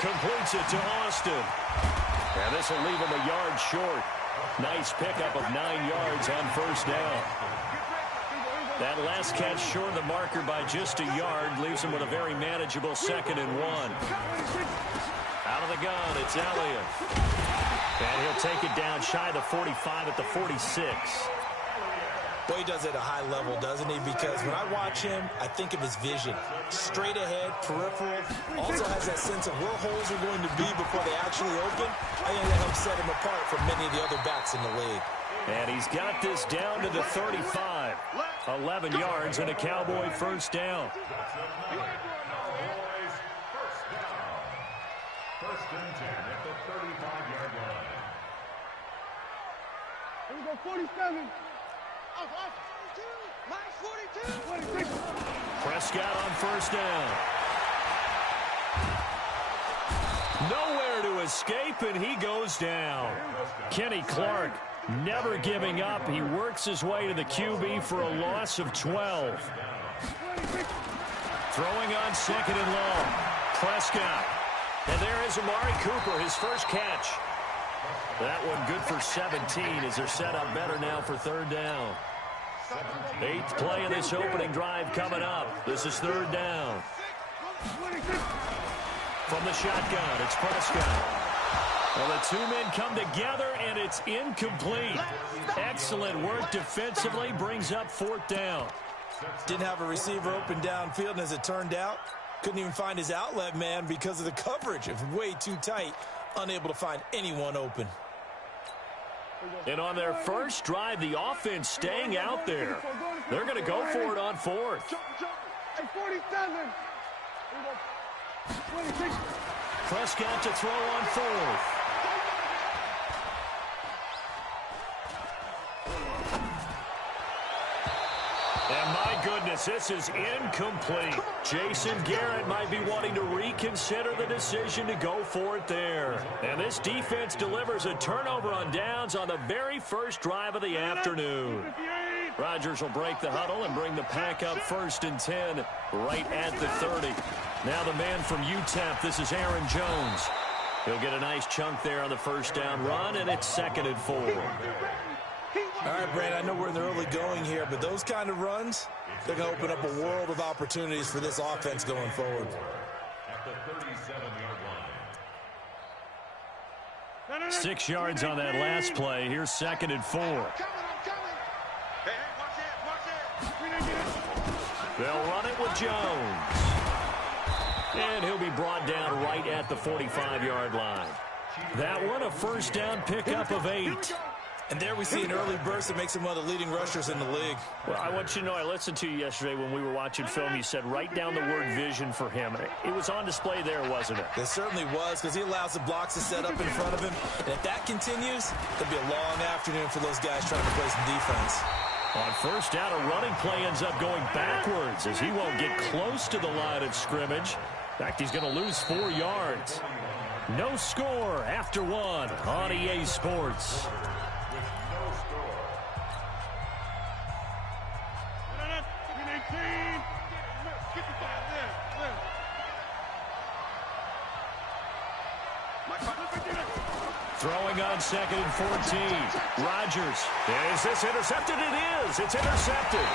Completes it to Austin. And this will leave him a yard short. Nice pickup of 9 yards on first down. That last catch short of the marker by just a yard leaves him with a very manageable 2nd and 1. Out of the gun, it's Elliott. And he'll take it down shy of the 45 at the 46. Well, he does it at a high level, doesn't he? Because when I watch him, I think of his vision. Straight ahead, peripheral. Also has that sense of where holes are going to be before they actually open. I think that helps set him apart from many of the other backs in the league. And he's got this down to the 35. 11 yards and a Cowboy first down. First and 10 at the 35-yard line. Here we go, 47. Mike 42. 26. Prescott on first down. Nowhere to escape, and he goes down. Kenny Clark never giving up. He works his way to the QB for a loss of 12. Throwing on 2nd and long. Prescott. And there is Amari Cooper, his first catch. That one good for 17 as they're set up better now for 3rd down. 8th play of this opening drive coming up. This is 3rd down. From the shotgun, it's Prescott. Well, the 2 men come together, and it's incomplete. Excellent work defensively, brings up 4th down. Didn't have a receiver open downfield, and as it turned out, couldn't even find his outlet man because of the coverage. It was way too tight, unable to find anyone open. And on their first drive, the offense staying out there. They're going to go for it on 4th. Hey, 47. 26. Prescott to throw on 4th. And my goodness, this is incomplete. Jason Garrett might be wanting to reconsider the decision to go for it there. And this defense delivers a turnover on downs on the very first drive of the afternoon. Rodgers will break the huddle and bring the pack up 1st and 10 right at the 30. Now the man from UTEP, this is Aaron Jones. He'll get a nice chunk there on the first down run, and it's 2nd and 4. All right, Brad, I know we're in the early going here, but those kind of runs, they're going to open up a world of opportunities for this offense going forward. At the 37-yard 6 yards on that last play. Here's 2nd and 4. I'm coming. Hey, watch it. They'll run it with Jones. And he'll be brought down right at the 45-yard line. That one, a first down pickup of 8. And there we see an early burst that makes him one of the leading rushers in the league. Well, I want you to know, I listened to you yesterday when we were watching film. You said write down the word vision for him. It was on display there, wasn't it? It certainly was, because he allows the blocks to set up in front of him. And if that continues, it'll be a long afternoon for those guys trying to play some defense. On first down, a running play ends up going backwards as he won't get close to the line of scrimmage. In fact, he's going to lose 4 yards. No score after 1 on EA Sports. Throwing on 2nd and 14. Rodgers. Is this intercepted? It is. It's intercepted.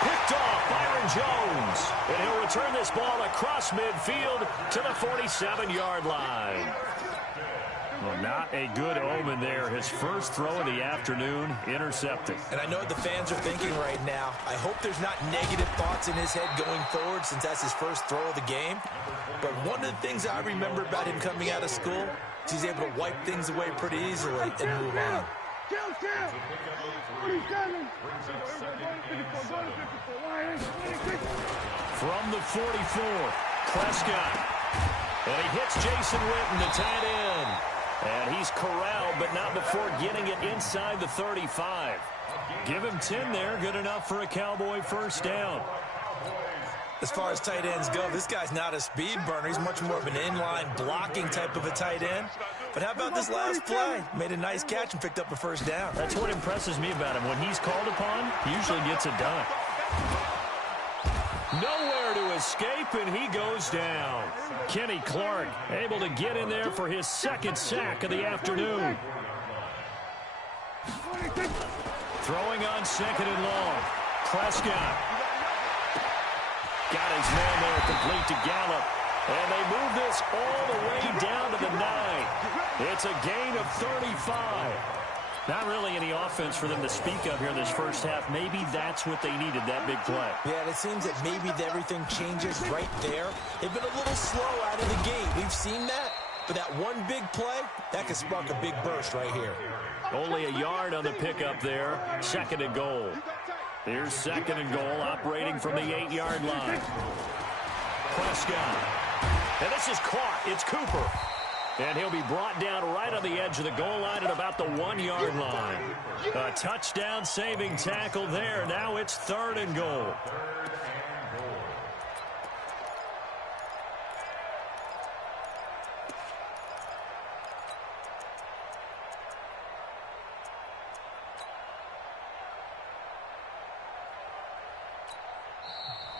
Picked off Byron Jones. And he'll return this ball across midfield to the 47-yard line. Well, not a good omen there. His first throw of the afternoon, intercepted. And I know what the fans are thinking right now. I hope there's not negative thoughts in his head going forward since that's his first throw of the game. But one of the things I remember about him coming out of school is he's able to wipe things away pretty easily and move on. From the 44, Prescott. And he hits Jason Witten, the tight end. And he's corralled, but not before getting it inside the 35. Give him 10 there. Good enough for a Cowboy first down. As far as tight ends go, this guy's not a speed burner. He's much more of an inline blocking type of a tight end. But how about this last play? Made a nice catch and picked up a first down. That's what impresses me about him. When he's called upon, he usually gets it done. Nowhere to escape, and he goes down. Kenny Clark able to get in there for his 2nd sack of the afternoon. Throwing on 2nd and long. Prescott. Got his man there complete to Gallup. And they move this all the way down to the 9. It's a gain of 35. Not really any offense for them to speak of here in this first half. Maybe that's what they needed, that big play. Yeah, and it seems that maybe everything changes right there. They've been a little slow out of the gate. We've seen that. But that one big play, that could spark a big burst right here. Only a yard on the pickup there. 2nd and goal. Here's 2nd and goal, operating from the 8-yard line. Prescott. And this is caught. It's Cooper. And he'll be brought down right on the edge of the goal line at about the 1-yard line. A touchdown-saving tackle there. Now it's 3rd and goal.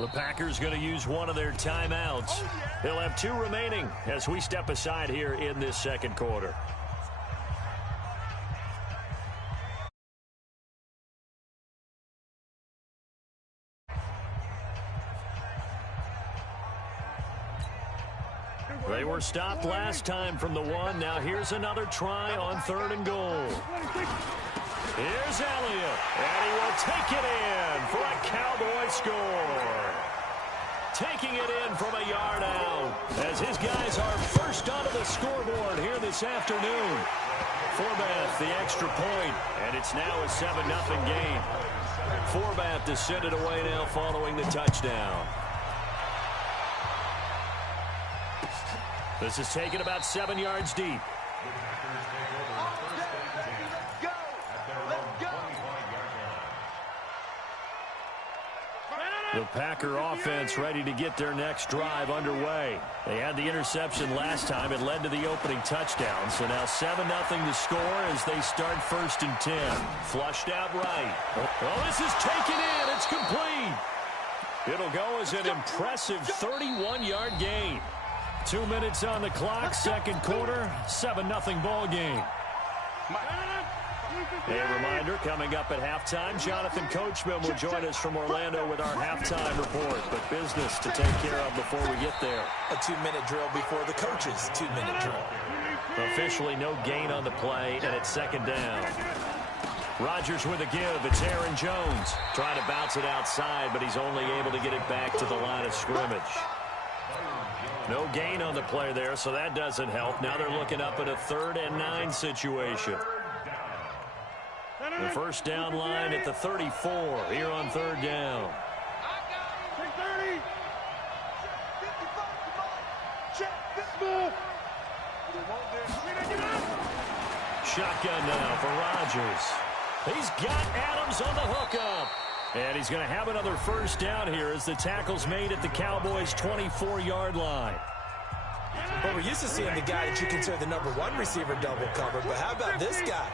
The Packers going to use one of their timeouts. They'll have 2 remaining as we step aside here in this 2nd quarter. They were stopped last time from the 1. Now here's another try on 3rd and goal. Here's Elliott, and he will take it in for a Cowboy score. Taking it in from a yard out as his guys are first onto the scoreboard here this afternoon. Forbath the extra point, and it's now a 7-0 game. Forbath to send it away now following the touchdown. This is taken about 7 yards deep. The Packer offense ready to get their next drive underway. They had the interception last time. It led to the opening touchdown. So now 7-0 to score as they start 1st and 10. Flushed out right. Oh, this is taken in. It's complete. It'll go as an impressive 31-yard gain. 2 minutes on the clock, 2nd quarter, 7-0 ball game. A reminder, coming up at halftime, Jonathan Coachman will join us from Orlando with our halftime report. But business to take care of before we get there. A 2-minute drill before the coach's 2-minute drill. Officially no gain on the play, and it's second down. Rodgers with a give. It's Aaron Jones. Trying to bounce it outside, but he's only able to get it back to the line of scrimmage. No gain on the play there, so that doesn't help. Now they're looking up at a 3rd and 9 situation. The first down line at the 34 here on 3rd down. Shotgun now for Rodgers. He's got Adams on the hookup. And he's going to have another first down here as the tackle's made at the Cowboys' 24-yard line. Well, we're used to seeing the guy that you consider the number 1 receiver double covered, but how about this guy?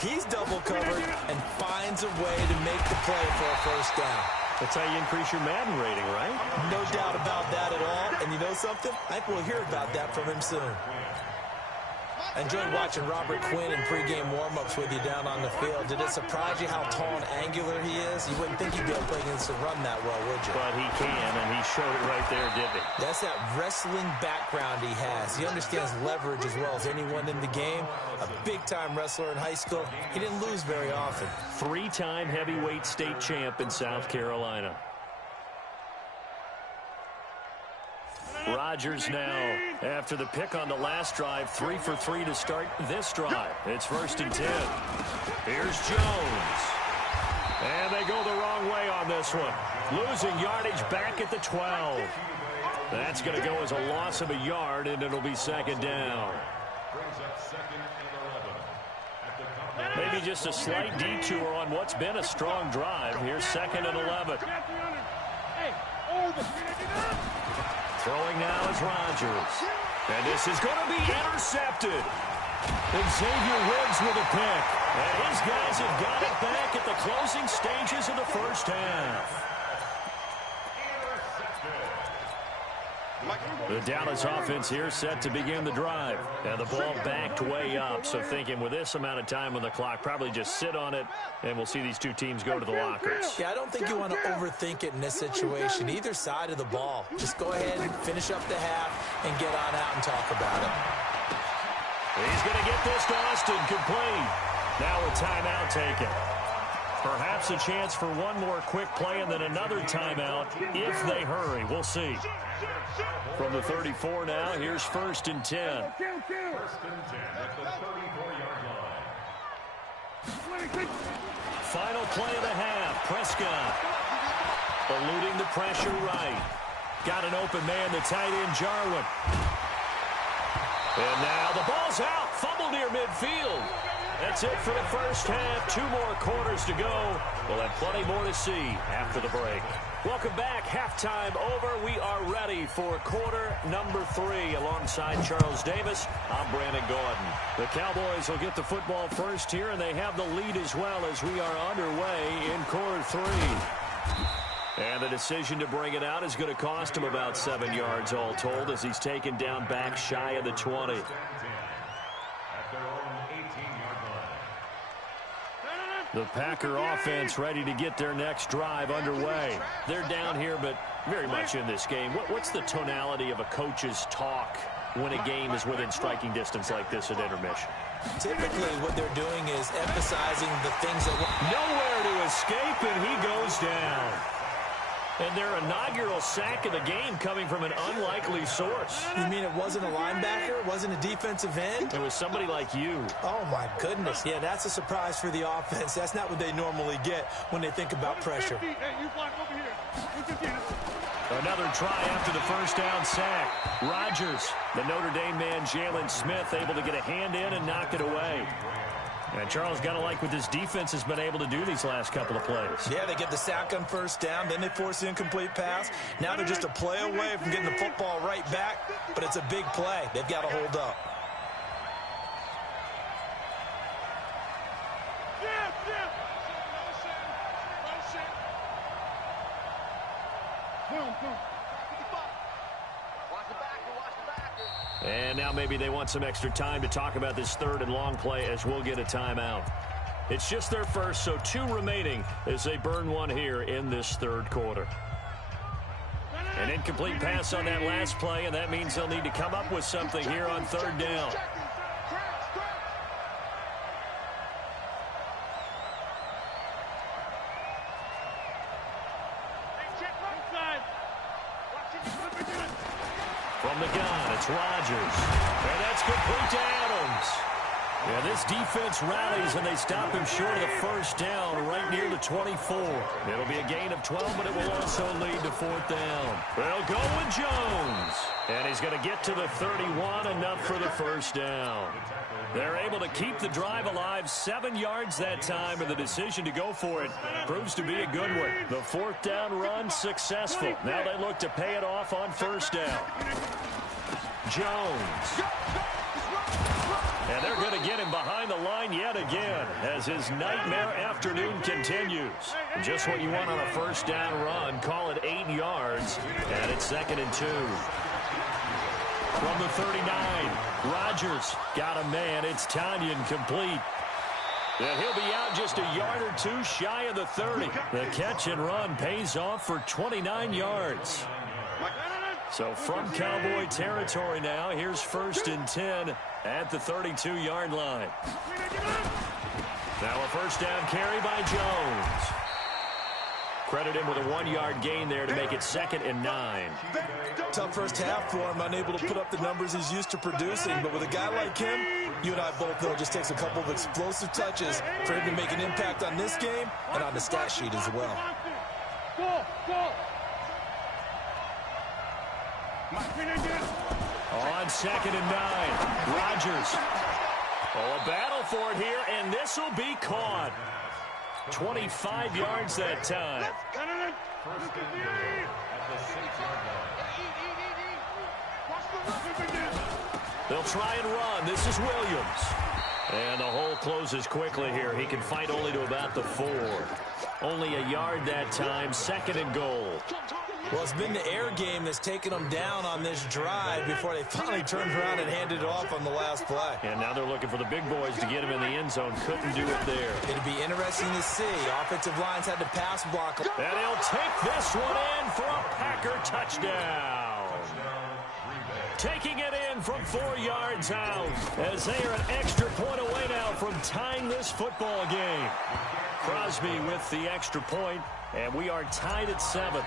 He's double covered and finds a way to make the play for a first down. That's how you increase your Madden rating, right? No doubt about that at all. And you know something? I think we'll hear about that from him soon. I enjoyed watching Robert Quinn in pregame warm-ups with you down on the field. Did it surprise you how tall and angular he is? You wouldn't think he'd be able to play against the run that well, would you? But he can, and he showed it right there, didn't he? That's that wrestling background he has. He understands leverage as well as anyone in the game. A big-time wrestler in high school. He didn't lose very often. 3-time heavyweight state champ in South Carolina. Rodgers now, after the pick on the last drive, 3 for 3 to start this drive. It's 1st and 10. Here's Jones. And they go the wrong way on this one. Losing yardage back at the 12. That's going to go as a loss of a yard, and it'll be second down. Maybe just a slight detour on what's been a strong drive. Here's 2nd and 11. Throwing now is Rodgers. And this is going to be intercepted. Xavier Woods with a pick. And his guys have got it back at the closing stages of the first half. The Dallas offense here set to begin the drive. And the ball backed way up. So thinking with this amount of time on the clock, probably just sit on it, and we'll see these two teams go to the lockers. Yeah, I don't think you want to overthink it in this situation. Either side of the ball. Just go ahead and finish up the half and get on out and talk about it. He's going to get this to Austin complete. Now a timeout taken. Perhaps a chance for one more quick play and then another timeout if they hurry. We'll see. From the 34 now, here's 1st and 10. 1st and 10 at the 34-yard line. Final play of the half. Prescott eluding the pressure right. Got an open man, the tight end, Jarwin. And now the ball's out. Fumble near midfield. That's it for the first half. 2 more quarters to go. We'll have plenty more to see after the break. Welcome back. Halftime over. We are ready for quarter number 3. Alongside Charles Davis, I'm Brandon Gordon. The Cowboys will get the football first here, and they have the lead as well as we are underway in quarter 3. And the decision to bring it out is going to cost him about 7 yards all told as he's taken down back shy of the 20. The Packer offense ready to get their next drive underway. They're down here, but very much in this game. What's the tonality of a coach's talk when a game is within striking distance like this at intermission? Typically, what they're doing is emphasizing the things that... Nowhere to escape, and he goes down. And their inaugural sack of the game coming from an unlikely source. You mean it wasn't a linebacker? It wasn't a defensive end? It was somebody like you. Oh, my goodness. Yeah, that's a surprise for the offense. That's not what they normally get when they think about pressure. Another try after the first down sack. Rodgers, the Notre Dame man, Jalen Smith, able to get a hand in and knock it away. And Charles got to like what this defense has been able to do these last couple of plays. Yeah, they get the sack on first down, then they force the incomplete pass. Now they're just a play away from getting the football right back, but it's a big play. They've got to hold up. And now maybe they want some extra time to talk about this third and long play as we'll get a timeout. It's just their first, so 2 remaining as they burn one here in this third quarter. An incomplete pass on that last play, and that means they'll need to come up with something here on third down. From the gun, it's Rodgers. And that's complete to Adams. Yeah, this defense rallies, and they stop him short of the first down right near the 24. It'll be a gain of 12, but it will also lead to fourth down. They'll go with Jones. And he's going to get to the 31, enough for the first down. They're able to keep the drive alive, 7 yards that time, and the decision to go for it proves to be a good one. The fourth down run successful. Now they look to pay it off on first down. Jones. And they're going to get him behind the line yet again as his nightmare afternoon continues. Just what you want on a first down run. Call it 8 yards, and it's 2nd and 2. From the 39, Rodgers got a man. It's Tanyan complete. And he'll be out just a yard or two shy of the 30. The catch and run pays off for 29 yards. So from Cowboy territory now, here's 1st and 10 at the 32-yard line. Now a first down carry by Jones. Credit him with a 1-yard gain there to make it 2nd and 9. Tough first half for him, unable to put up the numbers he's used to producing. But with a guy like him, you and I both know it just takes a couple of explosive touches for him to make an impact on this game and on the stat sheet as well. On 2nd and 9, Rodgers. Oh, a battle for it here, and this will be caught. 25 yards that time. They'll try and run. This is Williams. And the hole closes quickly here. He can fight only to about the 4. Only a yard that time, 2nd and goal. Well, it's been the air game that's taken them down on this drive before they finally turned around and handed it off on the last play. And now they're looking for the big boys to get him in the end zone. Couldn't do it there. It'll be interesting to see. Offensive lines had to pass block. And he'll take this one in for a Packer touchdown. Taking it in from 4 yards out as they are an extra point away now from tying this football game. Crosby with the extra point, and we are tied at 7.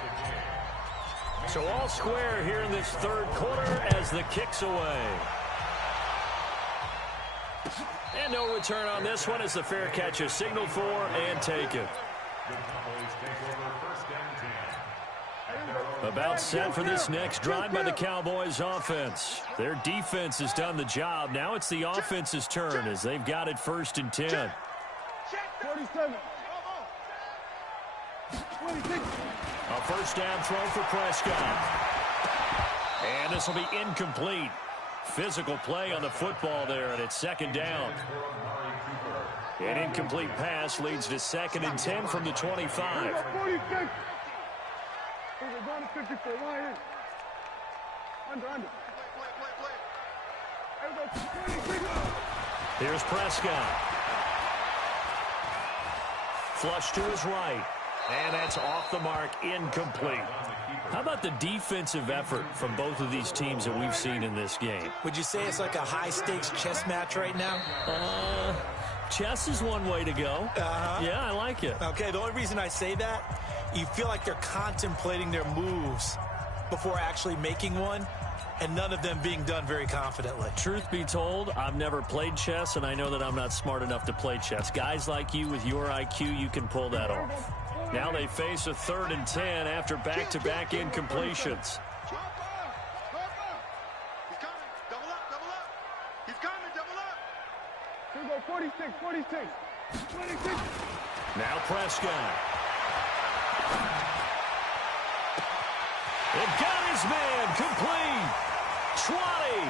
So all square here in this third quarter as the kick's away. And no return on this one as the fair catch is signaled for and taken. About set for this next drive by the Cowboys offense. Their defense has done the job. Now it's the offense's turn as they've got it 1st and 10. 47. 26. A first down throw for Prescott. And this will be incomplete. Physical play on the football there, and it's 2nd down. An incomplete pass leads to 2nd and 10 from the 25. 46. We're going to 54. Right under. Here's Prescott. Flush to his right. And that's off the mark, incomplete. How about the defensive effort from both of these teams that we've seen in this game? Would you say it's like a high-stakes chess match right now? Chess is one way to go. Yeah, I like it. Okay, the only reason I say that, you feel like they're contemplating their moves before actually making one, and none of them being done very confidently. Truth be told, I've never played chess, and I know that I'm not smart enough to play chess. Guys like you with your IQ, you can pull that off. Now they face a 3rd and 10 after back-to-back incompletions. He's coming. Double up. He's coming. Double up. Here we go. 46. 26. Now Prescott. It got his man complete. 20.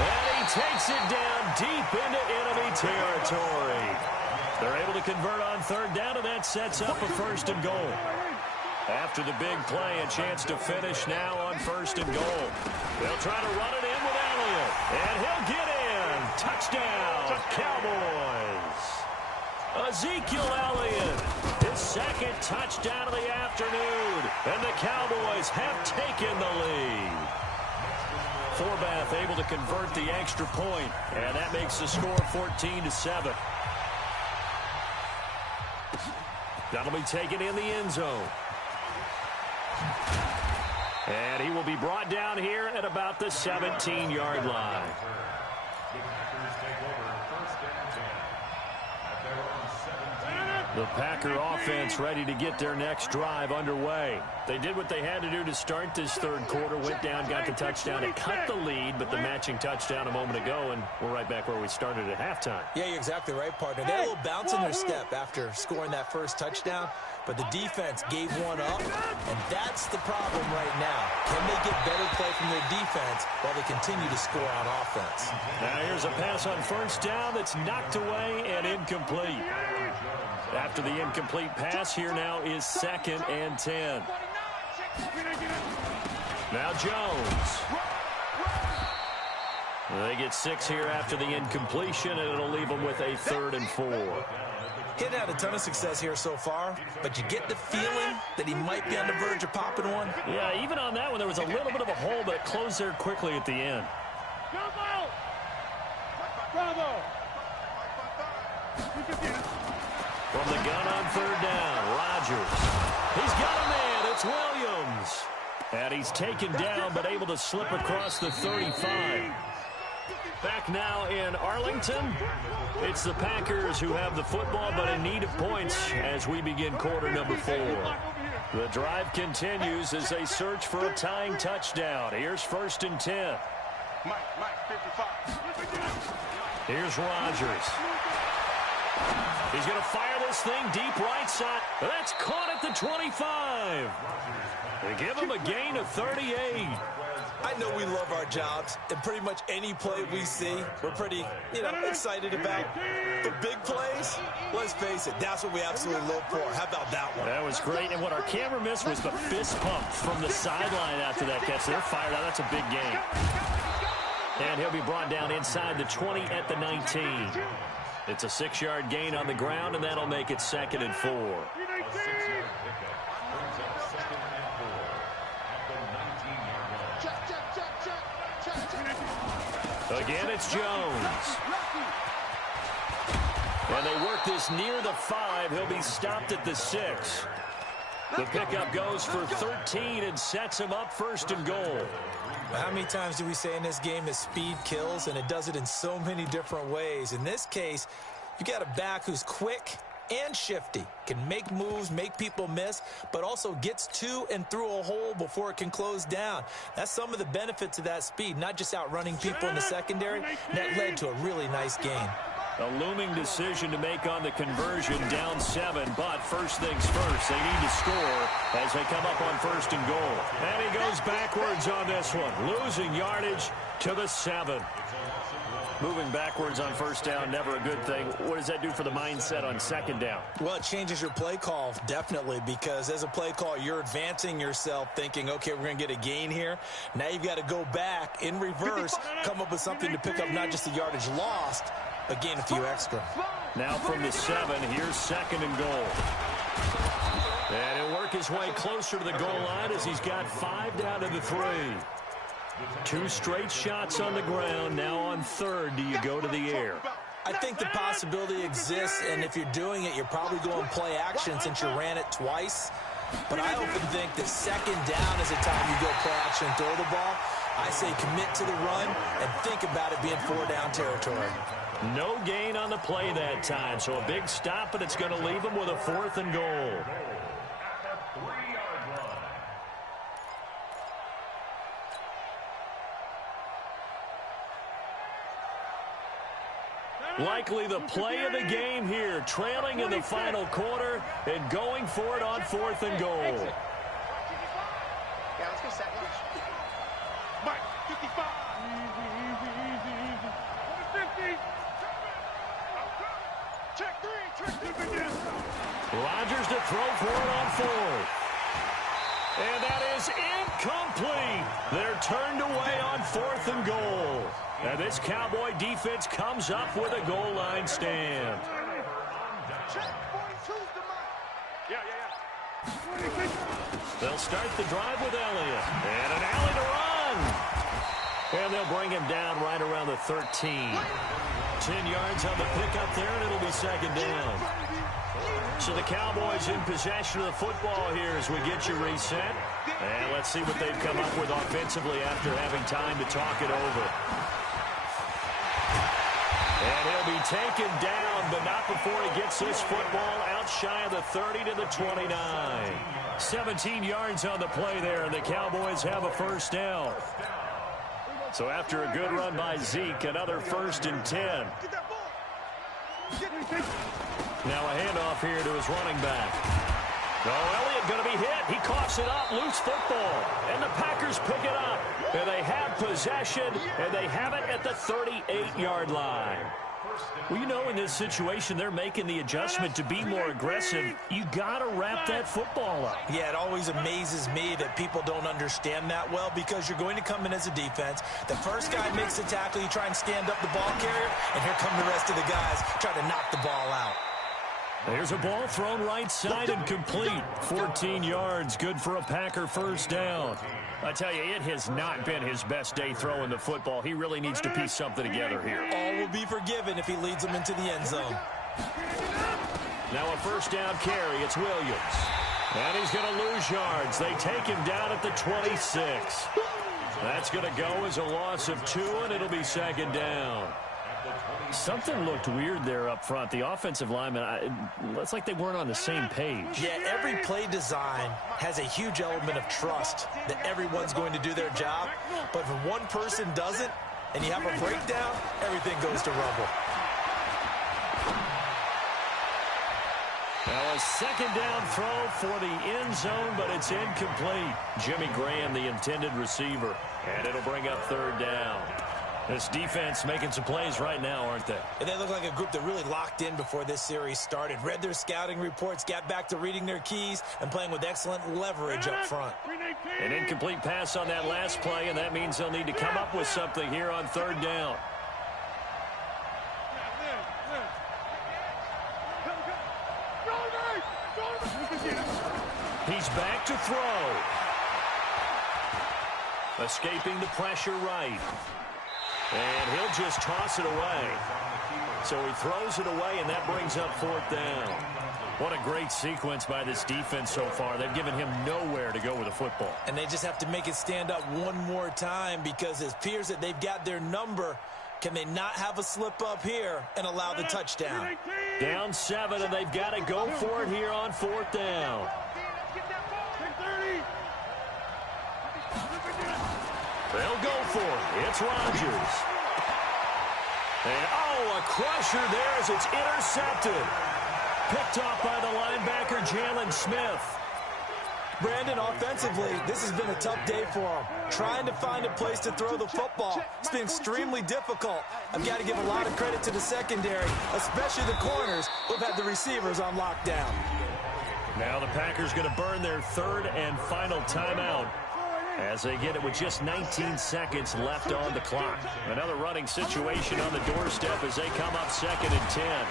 And he takes it down deep into enemy territory. They're able to convert on 3rd down, and that sets up a 1st and goal. After the big play, a chance to finish now on 1st and goal. They'll try to run it in with Elliott, and he'll get in. Touchdown, Cowboys. Ezekiel Elliott, his 2nd touchdown of the afternoon, and the Cowboys have taken the lead. Forbath able to convert the extra point, and that makes the score 14-7. That'll be taken in the end zone. And he will be brought down here at about the 17-yard line. The Packers take over first and 10 at their own 17. The Packer offense ready to get their next drive underway. They did what they had to do to start this third quarter. Went down, got the touchdown to cut the lead, but the matching touchdown a moment ago, and we're right back where we started at halftime. Yeah, you're exactly right, partner. They had a little bounce in their step after scoring that first touchdown, but the defense gave one up, and that's the problem right now. Can they get better play from their defense while they continue to score on offense? Now here's a pass on first down that's knocked away and incomplete. After the incomplete pass, here now is 2nd and 10. Now Jones. They get 6 here after the incompletion, and it'll leave them with a 3rd and 4. He hadn't had a ton of success here so far, but you get the feeling that he might be on the verge of popping one. Yeah, even on that one, there was a little bit of a hole, but it closed there quickly at the end. Bravo! From the gun on 3rd down, Rodgers. He's got a man. It's Williams. And he's taken down, but able to slip across the 35. Back now in Arlington. It's the Packers who have the football, but in need of points as we begin quarter number 4. The drive continues as they search for a tying touchdown. Here's 1st and 10. Mike, 55. Here's Rodgers. He's going to fire this thing deep right side. That's caught at the 25. They give him a gain of 38. I know we love our jobs, and pretty much any play we see, we're pretty, excited about. The big plays, let's face it, that's what we absolutely live for. How about that one? That was great, and what our camera missed was the fist pump from the sideline after that catch. They're fired out. That's a big gain. And he'll be brought down inside the 20 at the 19. It's a 6-yard gain on the ground, and that'll make it 2nd and 4. A 6-yard pickup brings up 2nd and 4 at the 19-yard line. Again, it's Jones. And they work this near the 5. He'll be stopped at the 6. The pickup goes for 13 and sets him up 1st and goal. How many times do we say in this game that speed kills, and it does it in so many different ways? In this case, you got a back who's quick and shifty, can make moves, make people miss, but also gets to and through a hole before it can close down. That's some of the benefits of that speed, not just outrunning people in the secondary. That led to a really nice gain. A looming decision to make on the conversion, down 7, but first things first, they need to score as they come up on 1st and goal. And he goes backwards on this one, losing yardage to the 7. Moving backwards on 1st down, never a good thing. What does that do for the mindset on 2nd down? Well, it changes your play call, definitely, because as a play call, you're advancing yourself thinking, okay, we're going to get a gain here. Now you've got to go back in reverse, come up with something to pick up not just the yardage lost, but gain a few extra. Now from the 7, here's 2nd and goal. And he'll work his way closer to the goal line as he's got 5 down to the 3. 2 straight shots on the ground. Now on 3rd, do you go to the air? I think the possibility exists, and if you're doing it, you're probably going play action since you ran it twice. But I often think that 2nd down is the time you go play action and throw the ball. I say commit to the run and think about it being 4-down territory. No gain on the play that time, so a big stop, but it's going to leave him with a 4th and goal. Likely the play of the game here, trailing in the final quarter and going for it on 4th and goal. Yeah, let's go second. Mike, 55. Easy. Over 50. Check 3. Rodgers to throw for it on 4th. And that is incomplete. They're turned away on 4th and goal. And this Cowboy defense comes up with a goal line stand. Check 42's the Mike. Yeah. They'll start the drive with Elliott. And an alley to run. And they'll bring him down right around the 13. 10 yards on the pickup there, and it'll be second down. So the Cowboys in possession of the football here as we get you reset. And let's see what they've come up with offensively after having time to talk it over. And he'll be taken down, but not before he gets this football out shy of the 30 to the 29. 17 yards on the play there, and the Cowboys have a first down. So after a good run by Zeke, another 1st and 10. Now a handoff here to his running back. Elliott going to be hit. He coughs it up. Loose football. And the Packers pick it up. And they have possession, and they have it at the 38-yard line. Well, you know, in this situation, they're making the adjustment to be more aggressive. You got to wrap that football up. Yeah, it always amazes me that people don't understand that well, because you're going to come in as a defense. The first guy makes the tackle, you try and stand up the ball carrier, and here come the rest of the guys try to knock the ball out. There's a ball thrown right side and complete. 14 yards, good for a Packer first down. I tell you, it has not been his best day throwing the football. He really needs to piece something together here. All will be forgiven if he leads them into the end zone. Now a first down carry. It's Williams. And he's going to lose yards. They take him down at the 26. That's going to go as a loss of 2, and it'll be second down. Something looked weird there up front. The offensive linemen, it's like they weren't on the same page. Yeah, every play design has a huge element of trust that everyone's going to do their job. But if one person doesn't and you have a breakdown, everything goes to rubble. Now a second down throw for the end zone, but it's incomplete. Jimmy Graham, the intended receiver. And it'll bring up third down. This defense making some plays right now, aren't they? And they look like a group that really locked in before this series started. Read their scouting reports, got back to reading their keys, and playing with excellent leverage up front. An incomplete pass on that last play, and that means they'll need to come up with something here on third down. He's back to throw. Escaping the pressure right. And he'll just toss it away. So he throws it away, and that brings up fourth down. What a great sequence by this defense so far. They've given him nowhere to go with the football. And they just have to make it stand up one more time, because it appears that they've got their number. Can they not have a slip up here and allow the touchdown? Down 7, and they've got to go for it here on fourth down. They'll go for it. It's Rodgers. And, a crusher there as it's intercepted. Picked off by the linebacker, Jalen Smith. Brandon, offensively, this has been a tough day for him. Trying to find a place to throw the football. It's been extremely difficult. I've got to give a lot of credit to the secondary, especially the corners who've had the receivers on lockdown. Now the Packers going to burn their third and final timeout as they get it with just 19 seconds left on the clock. Another running situation on the doorstep as they come up 2nd and 10.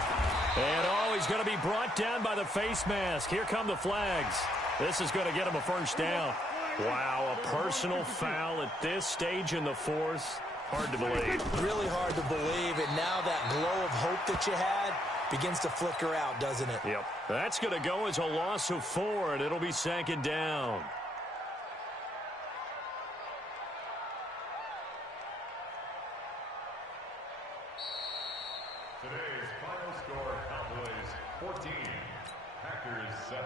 And, he's going to be brought down by the face mask. Here come the flags. This is going to get him a first down. Wow, a personal foul at this stage in the fourth. Hard to believe. Really hard to believe, and now that glow of hope that you had begins to flicker out, doesn't it? Yep. That's going to go as a loss of 4, and it'll be second down. Today's final score, Cowboys 14, Packers 7.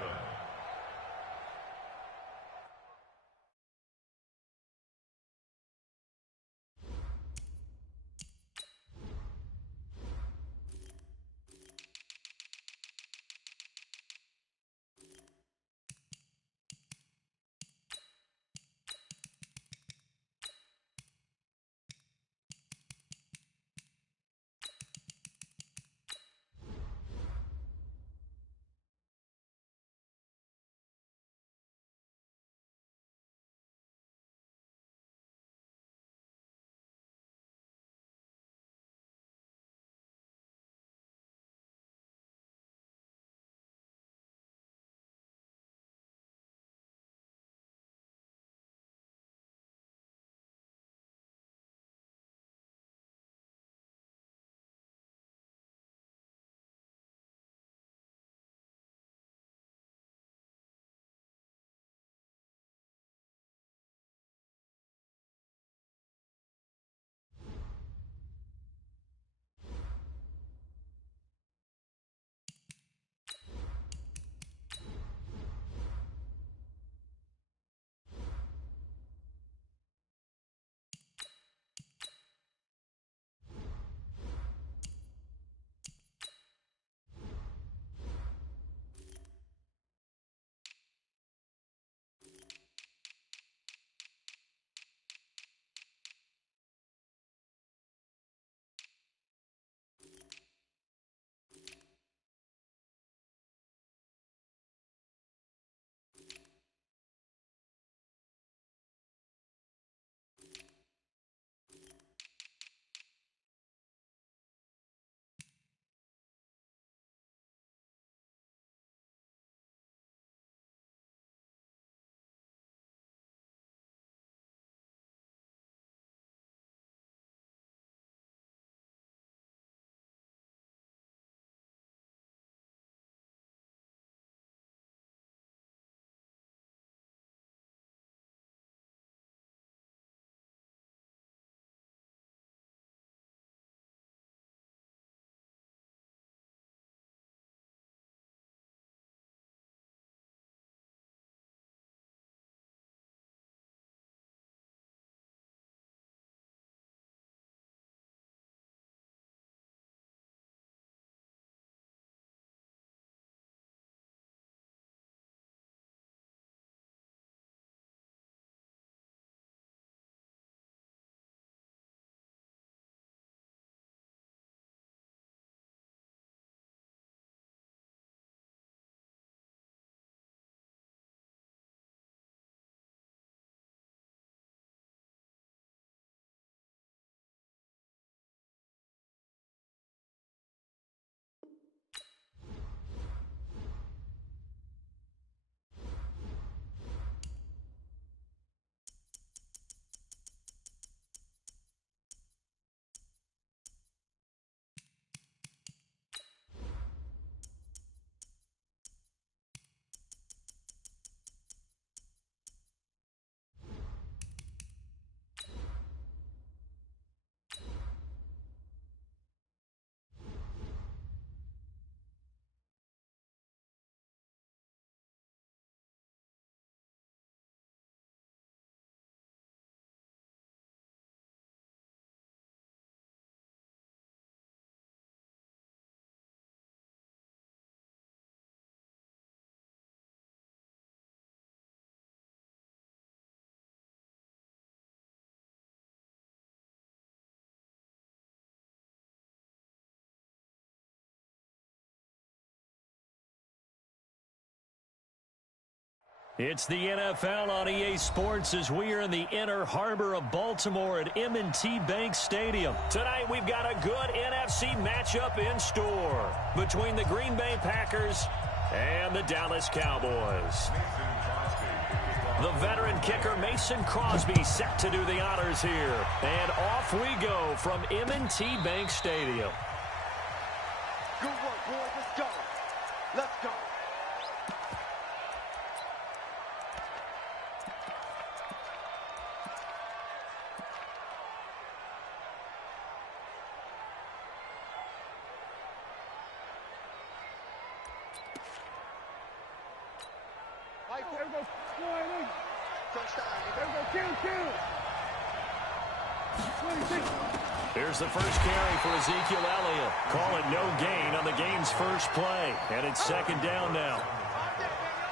It's the NFL on EA Sports as we are in the inner harbor of Baltimore at M&T Bank Stadium. Tonight we've got a good NFC matchup in store between the Green Bay Packers and the Dallas Cowboys. The veteran kicker Mason Crosby set to do the honors here. And off we go from M&T Bank Stadium. Good work, boys. Let's go. Let's go. There we go. First down. There we go. Kill. 26. Here's the first carry for Ezekiel Elliott. Call it no gain on the game's first play. And it's second down now.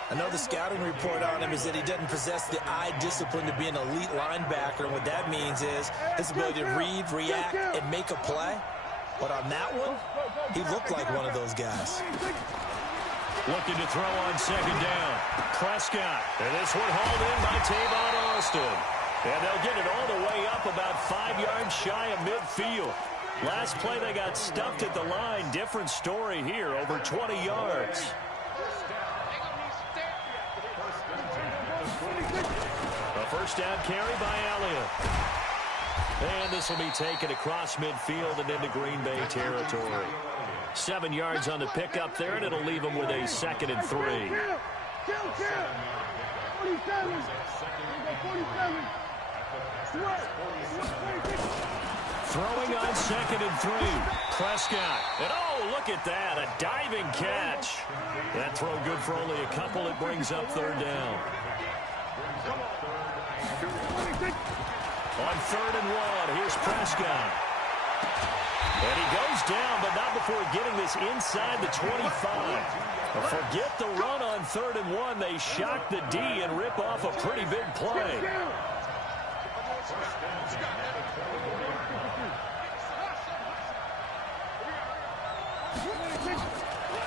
I know the scouting report on him is that he doesn't possess the eye discipline to be an elite linebacker. And what that means is his ability to read, react, and make a play. But on that one, he looked like one of those guys. Looking to throw on second down. Prescott. And this one hauled in by Tavon Austin. And they'll get it all the way up about 5 yards shy of midfield. Last play they got stuffed at the line. Different story here, over 20 yards. A first down carry by Elliott. And this will be taken across midfield and into Green Bay territory. 7 yards on the pickup there, and it'll leave them with a 2nd and 3. Kill. 47. 47. Throwing on 2nd and 3. Prescott. And oh, look at that. A diving catch. That throw good for only a couple. It brings up third down. On 3rd and 1, here's Prescott. And he goes down, but not before getting this inside the 25. Forget the run on 3rd and 1. They shock the D and rip off a pretty big play.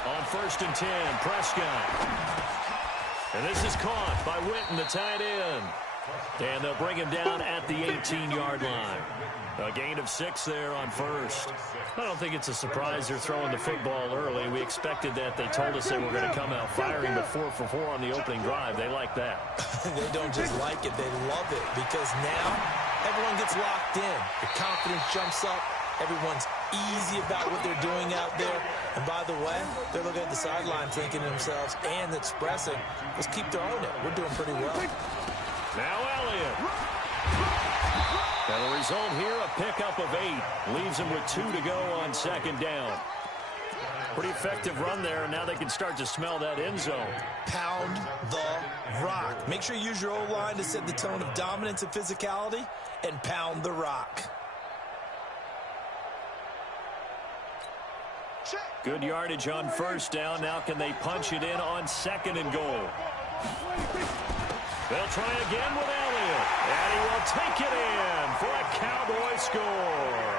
On 1st and 10, Prescott. And this is caught by Witten, the tight end. And they'll bring him down at the 18-yard line. A gain of 6 there on 1st. I don't think it's a surprise they're throwing the football early. We expected that. They told us they were going to come out firing, but 4 for 4 on the opening drive. They like that. They don't just like it, they love it, because now everyone gets locked in. The confidence jumps up. Everyone's easy about what they're doing out there. And by the way, they're looking at the sideline thinking to themselves and expressing, let's keep throwing it. We're doing pretty well. Now Elliott. And the result here, a pickup of 8. Leaves him with 2 to go on 2nd down. Pretty effective run there, and now they can start to smell that end zone. Pound the rock. Make sure you use your O-line to set the tone of dominance and physicality, and pound the rock. Good yardage on 1st down. Now can they punch it in on 2nd and goal? They'll try again with Elliott. And he will take it in for a Cowboy score.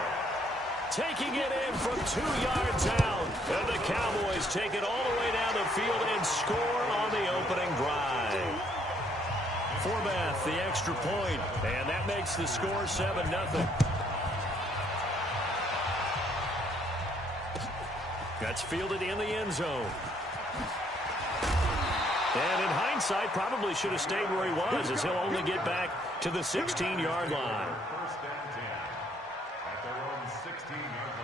Taking it in from 2 yards out. And the Cowboys take it all the way down the field and score on the opening drive. Forbath, the extra point. And that makes the score 7-0. That's fielded in the end zone. And in hindsight, probably should have stayed where he was, as he'll only get back to the 16-yard line. First down 10 at their own 16-yard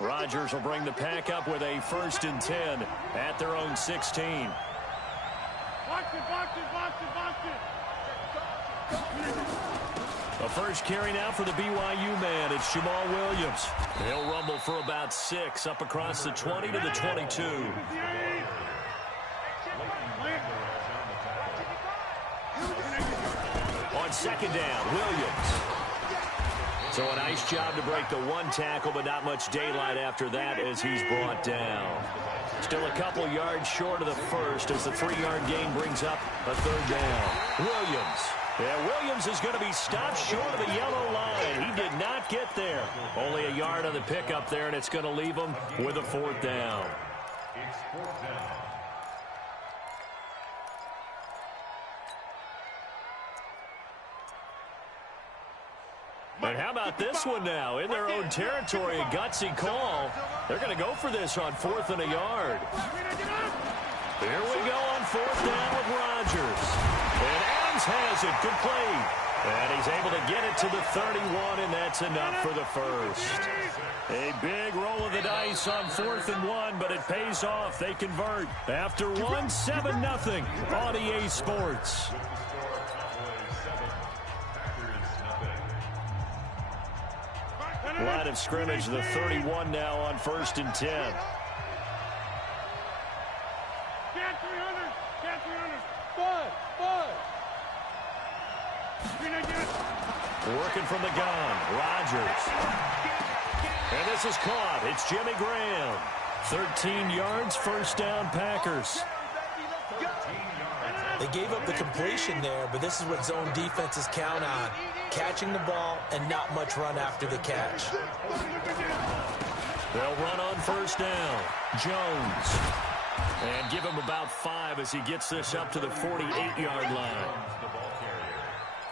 line. Rodgers will bring the pack up with a 1st and 10 at their own 16. Box it. A first carry now for the BYU man. It's Jamal Williams. He'll rumble for about 6 up across the 20 to the 22. On 2nd down, Williams. So a nice job to break the 1 tackle, but not much daylight after that as he's brought down. Still a couple yards short of the first as the 3-yard gain brings up a 3rd down. Williams. Yeah, Williams is going to be stopped short of the yellow line. He did not get there. Only a yard on the pickup there, and it's going to leave him with a 4th down. It's 4th down. And how about this one now? In their own territory, a gutsy call. They're going to go for this on 4th and a yard. Here we go on 4th down with Rodgers. And Adams has it complete. And he's able to get it to the 31, and that's enough for the first. A big roll of the dice on 4th and 1, but it pays off. They convert. After 1, 7-0 on EA Sports. Line of scrimmage, the 31 now on 1st and 10. Working from the gun, Rodgers. And this is caught. It's Jimmy Graham. 13 yards, 1st down, Packers. They gave up the completion there, but this is what zone defenses count on. Catching the ball and not much run after the catch. They'll run on 1st down. Jones. And give him about 5 as he gets this up to the 48-yard line.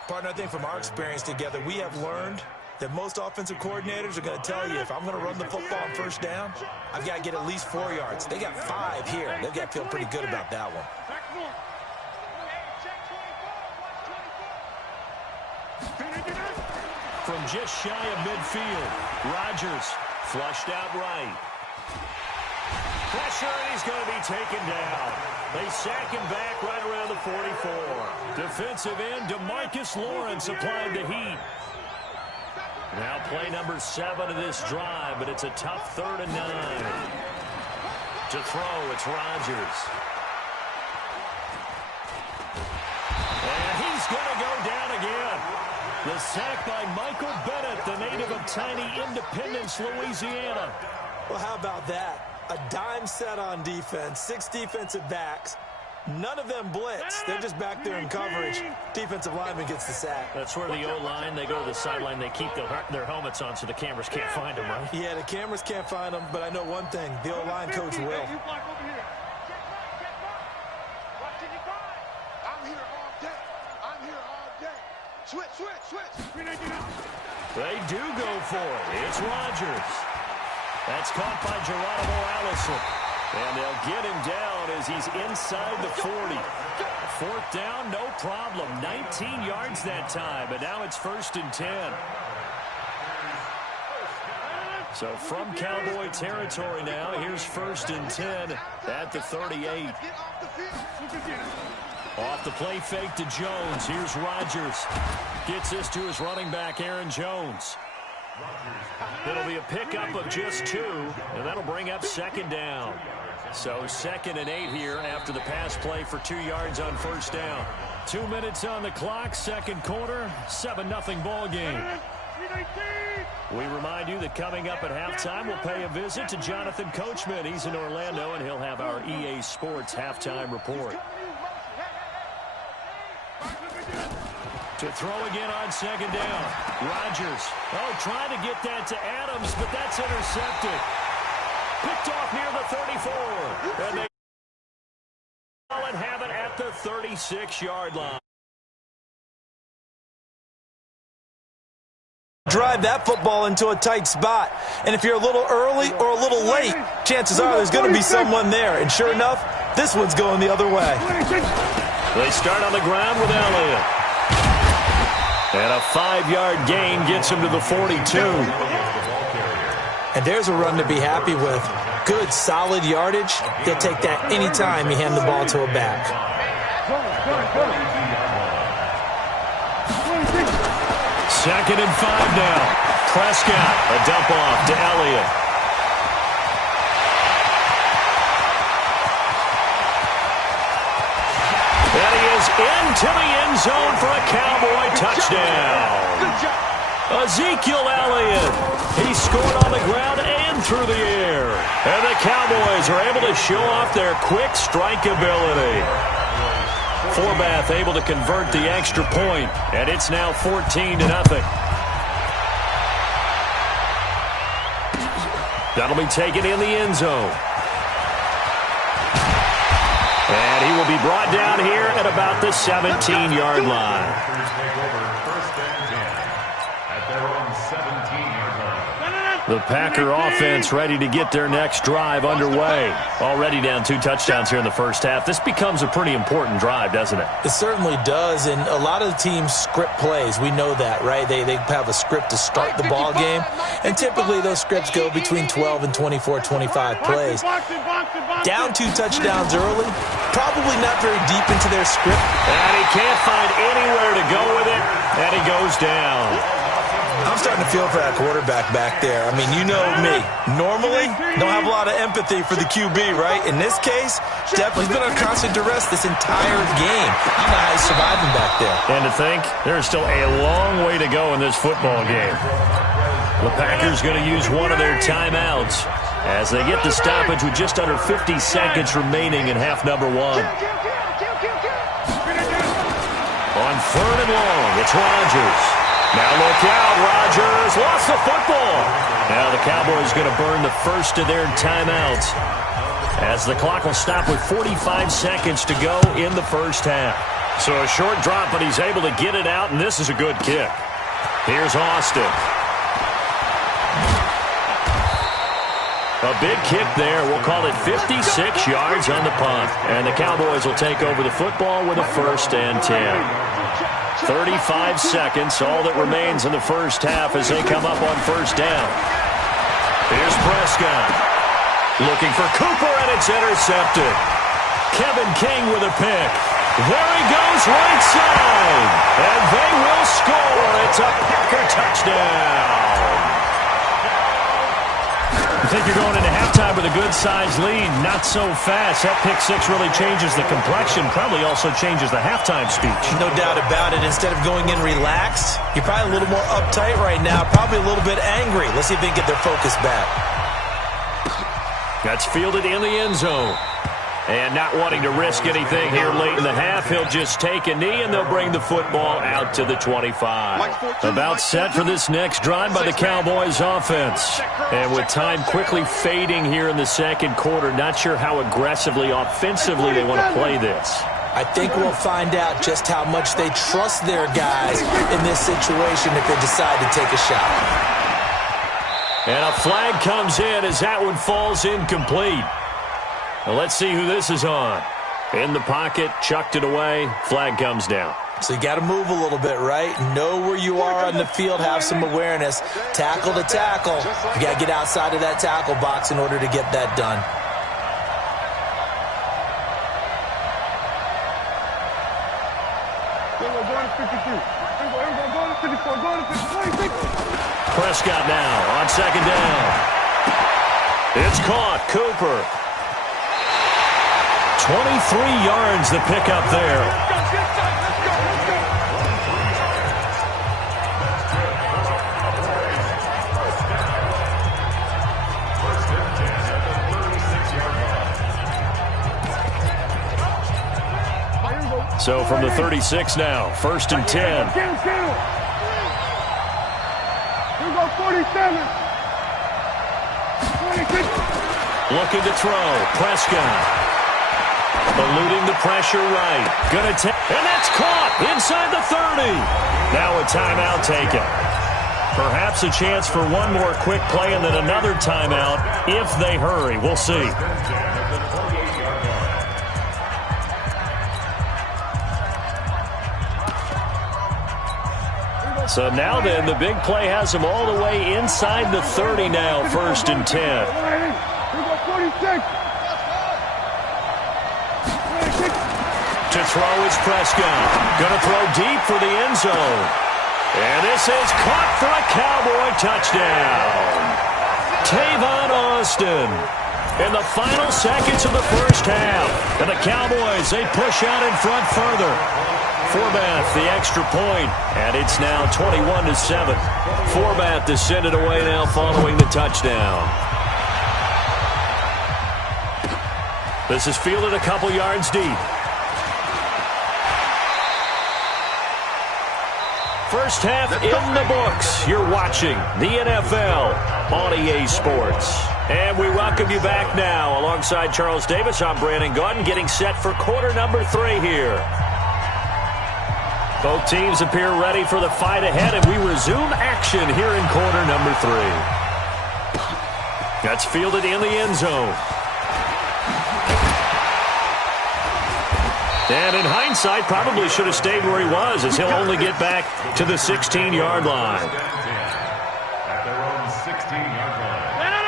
Partner, I think from our experience together, we have learned that most offensive coordinators are going to tell you, if I'm going to run the football on 1st down, I've got to get at least 4 yards. They got 5 here. They've got to feel pretty good about that one. From just shy of midfield, Rodgers flushed out right. Pressure, and he's going to be taken down. They sack him back right around the 44. Defensive end DeMarcus Lawrence applied the heat. Now play number 7 of this drive, but it's a tough 3rd and 9. To throw, it's Rodgers. And he's going to go down again. The sack by Michael Bennett, the native of tiny Independence, Louisiana. Well, how about that? A dime set on defense, 6 defensive backs. None of them blitz. They're just back there in coverage. Defensive lineman gets the sack. That's where the O-line, they go to the sideline, they keep their helmets on so the cameras can't find them, right? Yeah, the cameras can't find them, but I know one thing. The O-line coach will. They do go for it. It's Rodgers. That's caught by Geronimo Allison. And they'll get him down as he's inside the 40. 4th down, no problem. 19 yards that time, but now it's 1st and 10. So from Cowboy territory now, here's 1st and 10 at the 38. Off the play fake to Jones. Here's Rodgers. Gets this to his running back, Aaron Jones. It'll be a pickup of just 2, and that'll bring up 2nd down. So 2nd and 8 here after the pass play for 2 yards on 1st down. 2 minutes on the clock, 2nd quarter, 7-0 ball game. We remind you that coming up at halftime, we'll pay a visit to Jonathan Coachman. He's in Orlando, and he'll have our EA Sports halftime report. To throw again on 2nd down. Rodgers. Oh, trying to get that to Adams, but that's intercepted. Picked off near the 34. And they have it at the 36-yard line. Drive that football into a tight spot. And if you're a little early or a little late, chances are there's going to be someone there. And sure enough, this one's going the other way. They start on the ground with Elliott. And a 5-yard gain gets him to the 42. And there's a run to be happy with. Good, solid yardage. They'll take that anytime you hand the ball to a back. 2nd and 5 now. Prescott, a dump off to Elliott. And he is into the end zone for a Cowboy touchdown. Ezekiel Elliott. He scored on the ground and through the air. And the Cowboys are able to show off their quick strike ability. Forbath able to convert the extra point, and it's now 14-0. That'll be taken in the end zone. And he will be brought down here at about the 17-yard line. The Packer offense ready to get their next drive underway. Already down 2 touchdowns here in the first half. This becomes a pretty important drive, doesn't it? It certainly does, and a lot of the teams script plays. We know that, right? They have a script to start the ball game, and typically those scripts go between 12 and 24, 25 plays. Down 2 touchdowns early, probably not very deep into their script. And he can't find anywhere to go with it, and he goes down. I'm starting to feel for that quarterback back there. I mean, you know me. Normally, don't have a lot of empathy for the QB, right? In this case, definitely been under constant duress this entire game. I don't know how he's surviving back there. And to think, there's still a long way to go in this football game. The Packers going to use one of their timeouts as they get the stoppage with just under 50 seconds remaining in half number 1. On 3rd and long, it's Rodgers. Now look out, Rodgers lost the football. Now the Cowboys going to burn the first of their timeouts as the clock will stop with 45 seconds to go in the first half. So a short drop, but he's able to get it out, and this is a good kick. Here's Austin. A big kick there. We'll call it 56 yards on the punt. And the Cowboys will take over the football with a 1st and 10. 35 seconds, all that remains in the first half as they come up on 1st down. Here's Prescott. Looking for Cooper, and it's intercepted. Kevin King with a pick. There he goes, right side. And they will score. It's a Packer touchdown. You think you're going into halftime with a good-sized lead. Not so fast. That pick 6 really changes the complexion. Probably also changes the halftime speech. No doubt about it. Instead of going in relaxed, you're probably a little more uptight right now. Probably a little bit angry. Let's see if they can get their focus back. That's fielded in the end zone. And not wanting to risk anything here late in the half, he'll just take a knee, and they'll bring the football out to the 25. About set for this next drive by the Cowboys offense. And with time quickly fading here in the second quarter, not sure how aggressively, offensively they want to play this. I think we'll find out just how much they trust their guys in this situation if they decide to take a shot. And a flag comes in as that one falls incomplete. Now let's see who this is on. In the pocket, chucked it away, flag comes down. So you got to move a little bit, right? Know where you are on the field, have some awareness. Tackle to tackle. You got to get outside of that tackle box in order to get that done. Prescott now on 2nd down. It's caught. Cooper. 23 yards the pickup there. So from the 36 now, 1st and 10. Here we go, 47. Looking to throw. Prescott. Eluding the pressure right. Gonna take, and that's caught inside the 30. Now a timeout taken. Perhaps a chance for one more quick play and then another timeout if they hurry. We'll see. So now then, the big play has them all the way inside the 30 now, 1st and 10. Here we go, 46. To throw is Prescott. Going to throw deep for the end zone. And this is caught for a Cowboy touchdown. Tavon Austin in the final seconds of the first half. And the Cowboys, they push out in front further. Forbath, the extra point, and it's now 21-7. Forbath to send it away now following the touchdown. This is fielded a couple yards deep. First half in the books. You're watching the NFL on EA Sports. And we welcome you back now. Alongside Charles Davis, I'm Brandon Gaudin, getting set for quarter number 3 here. Both teams appear ready for the fight ahead, and we resume action here in quarter number 3. That's fielded in the end zone. And in hindsight, probably should have stayed where he was, as he'll only get back to the 16-yard line.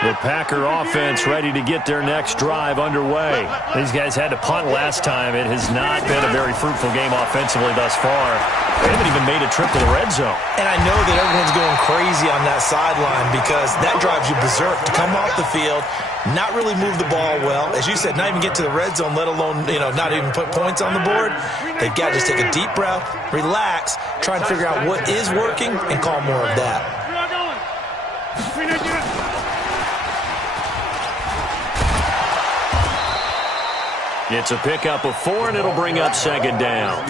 The Packer offense ready to get their next drive underway. These guys had to punt last time. It has not been a very fruitful game offensively thus far. They haven't even made a trip to the red zone. And I know that everyone's going crazy on that sideline because that drives you berserk to come off the field, not really move the ball well. As you said, not even get to the red zone, let alone, not even put points on the board. They've got to just take a deep breath, relax, try and figure out what is working, and call more of that. It's a pickup of 4, and it'll bring up second down.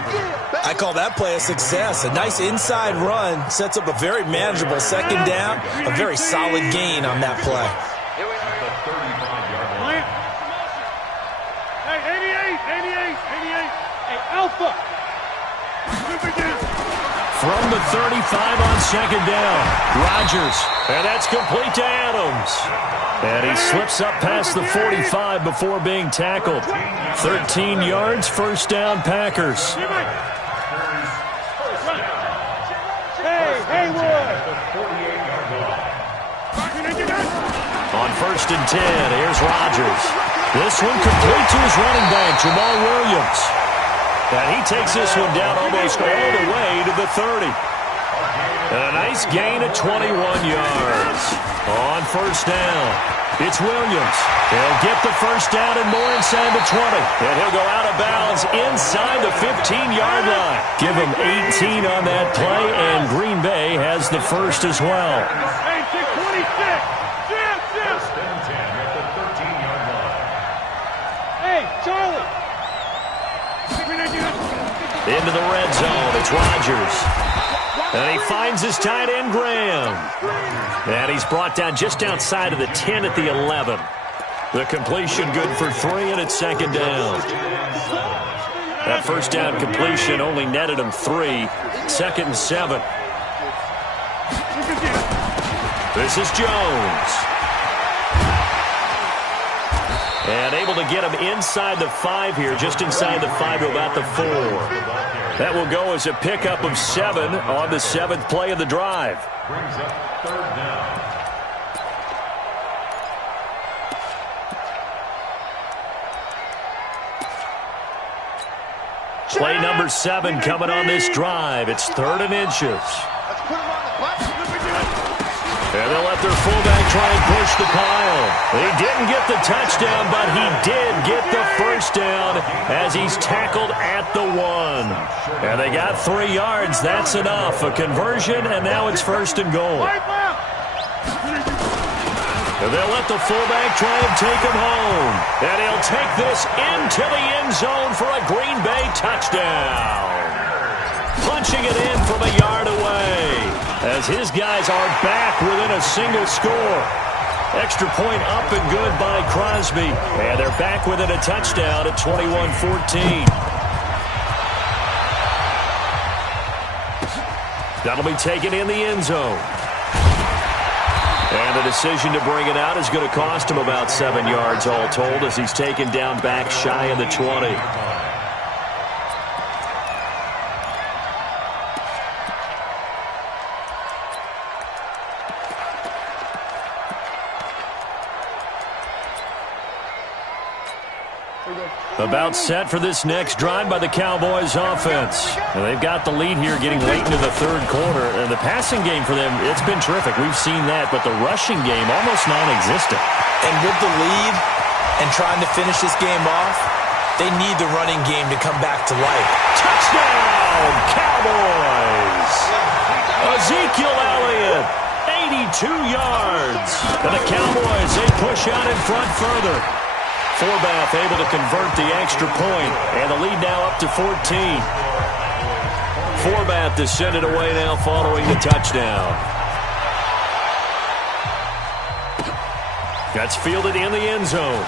I call that play a success. A nice inside run sets up a very manageable second down, a very solid gain on that play. Hey, 88. Hey, Alpha. From the 35 on second down, Rodgers. And that's complete to Adams. And he slips up past the 45 before being tackled. 13 yards, first down, Packers. Hey, Haywood. On first and 10, here's Rodgers. This one complete to his running back, Jamal Williams. And he takes this one down almost all the way to the 30. And a nice gain of 21 yards. On first down, it's Williams. He'll get the first down and more inside the 20. And he'll go out of bounds inside the 15-yard line. Give him 18 on that play, and Green Bay has the first as well. Hey, 626. Jim. At the 13-yard line. Hey, Charlie. Into the red zone, it's Rodgers. And he finds his tight end, Graham. And he's brought down just outside of the 10 at the 11. The completion good for 3, and it's second down. That first down completion only netted him 3. Second and 7. This is Jones. And able to get him inside the 5 here, just inside the 5 to about the 4. That will go as a pickup of 7 on the 7th play of the drive. Brings up third down. Play number 7 coming on this drive. It's 3rd and inches. Let's put him on the button. And they'll let their fullback try and push the pile. He didn't get the touchdown, but he did get the first down as he's tackled at the 1. And they got 3 yards. That's enough. A conversion, and now it's first and goal. And they'll let the fullback try and take him home. And he'll take this into the end zone for a Green Bay touchdown. Punching it in from a yard away as his guys are back within a single score. Extra point up and good by Crosby. And they're back within a touchdown at 21-14. That'll be taken in the end zone. And the decision to bring it out is going to cost him about 7 yards all told as he's taken down back shy of the 20. About set for this next drive by the Cowboys offense. And they've got the lead here getting late into the 3rd quarter. And the passing game for them, it's been terrific. We've seen that, but the rushing game almost non-existent. And with the lead and trying to finish this game off, they need the running game to come back to life. Touchdown, Cowboys! Ezekiel Elliott, 82 yards. And the Cowboys, they push out in front further. Forbath able to convert the extra point, and the lead now up to 14. Forbath to send it away now following the touchdown. That's fielded in the end zone.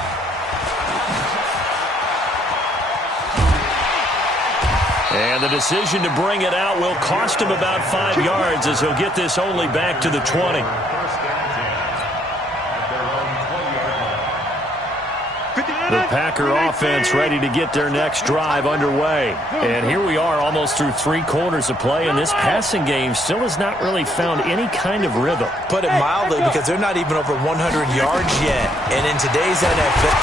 And the decision to bring it out will cost him about 5 yards as he'll get this only back to the 20. The Packer offense ready to get their next drive underway. And here we are almost through 3 quarters of play, and this passing game still has not really found any kind of rhythm. Put it mildly, because they're not even over 100 yards yet. And in today's NFL...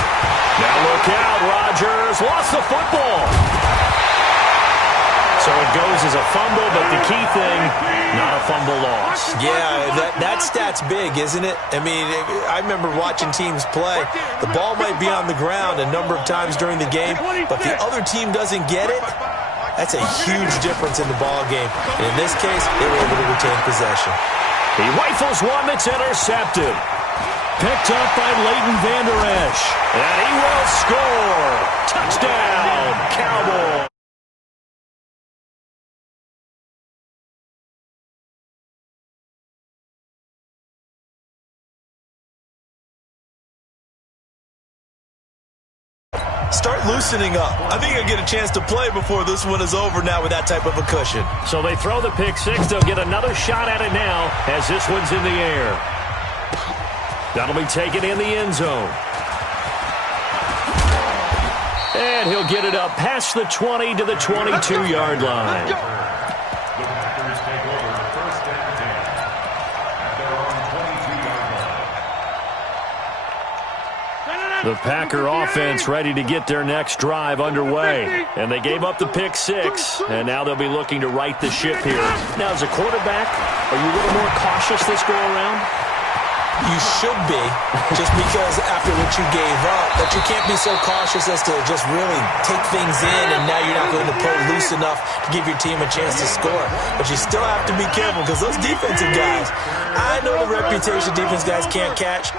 Now look out, Rodgers lost the football. So it goes as a fumble, but the key thing, not a fumble loss. Yeah, that stat's big, isn't it? I mean, I remember watching teams play. The ball might be on the ground a number of times during the game, but the other team doesn't get it. That's a huge difference in the ball game. And in this case, they were able to retain possession. He rifles one that's intercepted. Picked up by Leighton Vander Esch. And he will score. Touchdown, Cowboys. Start loosening up. I think I'll get a chance to play before this one is over now with that type of a cushion. So they throw the pick six. They'll get another shot at it now as this one's in the air. That'll be taken in the end zone. And he'll get it up past the 20 to the 22-yard line. The Packers take over first and 10 at their own 22-yard line. The Packer offense ready to get their next drive underway. And they gave up the pick six, and now they'll be looking to right the ship here. Now, as a quarterback, are you a little more cautious this go-around? You should be, just because after what you gave up, but you can't be so cautious as to just really take things in, and now you're not going to play loose enough to give your team a chance to score. But you still have to be careful, because those defensive guys, I know the reputation defense guys can't catch.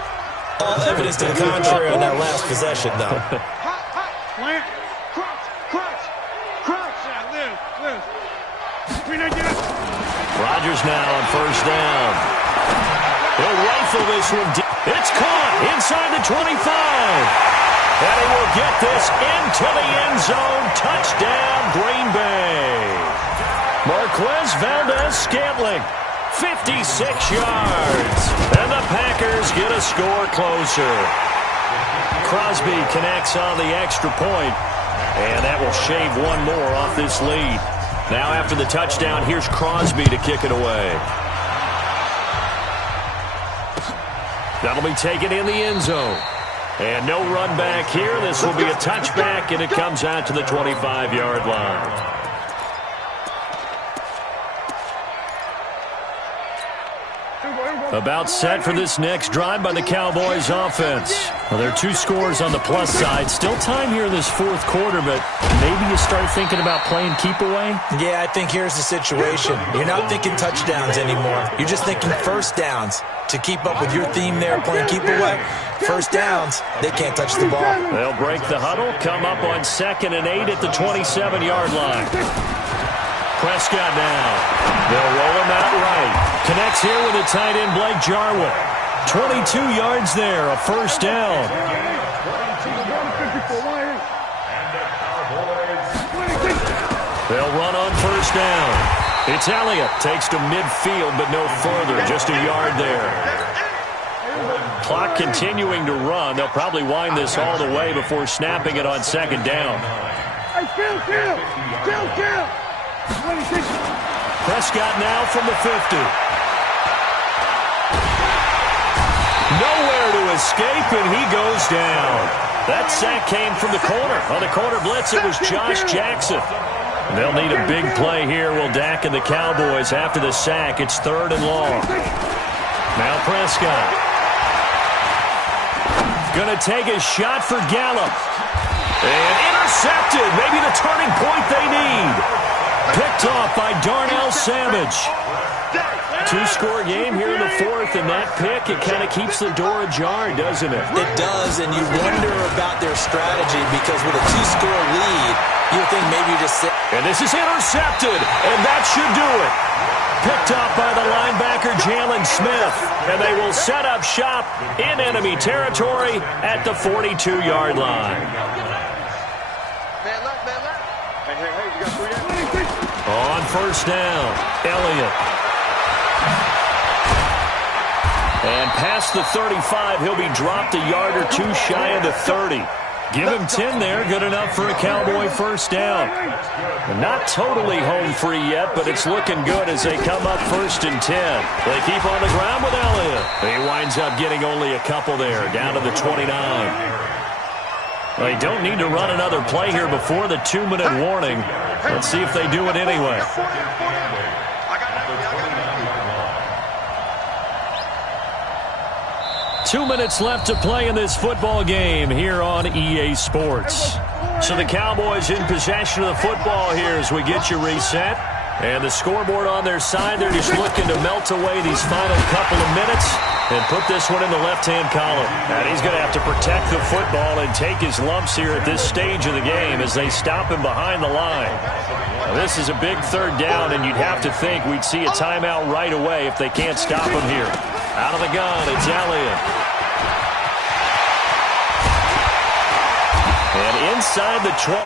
All evidence to the contrary on that last possession, though. Plant, crouch, live. Rodgers now on first down. He'll rifle this one. It's caught inside the 25. And he will get this into the end zone. Touchdown, Green Bay. Marquez Valdes-Scantling, 56 yards. And the Packers get a score closer. Crosby connects on the extra point, and that will shave one more off this lead. Now after the touchdown, here's Crosby to kick it away. That'll be taken in the end zone. And no run back here. This will be a touchback, and it comes out to the 25-yard line. About set for this next drive by the Cowboys offense. Well, there are 2 scores on the plus side. Still time here in this fourth quarter, but maybe you start thinking about playing keep away? Yeah, I think here's the situation. You're not thinking touchdowns anymore. You're just thinking first downs. To keep up with your theme there, playing keep away, first downs, they can't touch the ball. They'll break the huddle, come up on 2nd and 8 at the 27-yard line. Prescott now. They'll roll him out right. Connects here with the tight end, Blake Jarwin. 22 yards there, a first down. They'll run on first down. It's Elliott. Takes to midfield, but no further. Just a yard there. Clock continuing to run. They'll probably wind this all the way before snapping it on 2nd down. Kill. Prescott now from the 50. Nowhere to escape, and he goes down. That sack came from the corner. On the corner blitz, it was Josh Jackson. They'll need a big play here, will Dak and the Cowboys after the sack. It's 3rd and long. Now Prescott. Going to take a shot for Gallup. And intercepted. Maybe the turning point they need. Picked off by Darnell Savage. 2-score game here in the 4th, and that pick, it kind of keeps the door ajar, doesn't it? It does, and you wonder about their strategy, because with a 2-score lead, you think maybe you just sit And this is intercepted, and that should do it. Picked off by the linebacker, Jalen Smith. And they will set up shop in enemy territory at the 42-yard line. Man left, man left. Hey, you got 3 down. On first down, Elliott. And past the 35, he'll be dropped a yard or two shy of the 30. Give him 10 there, good enough for a Cowboy first down. Not totally home free yet, but it's looking good as they come up 1st and 10. They keep on the ground with Elliott. He winds up getting only a couple there, down to the 29. They don't need to run another play here before the 2-minute warning. Let's see if they do it anyway. 2 minutes left to play in this football game here on EA Sports. So the Cowboys in possession of the football here as we get you reset. And the scoreboard on their side, they're just looking to melt away these final couple of minutes and put this one in the left-hand column. And he's going to have to protect the football and take his lumps here at this stage of the game as they stop him behind the line. Now, this is a big 3rd down, and you'd have to think we'd see a timeout right away if they can't stop him here. Out of the gun, it's Elliott. And inside the 12.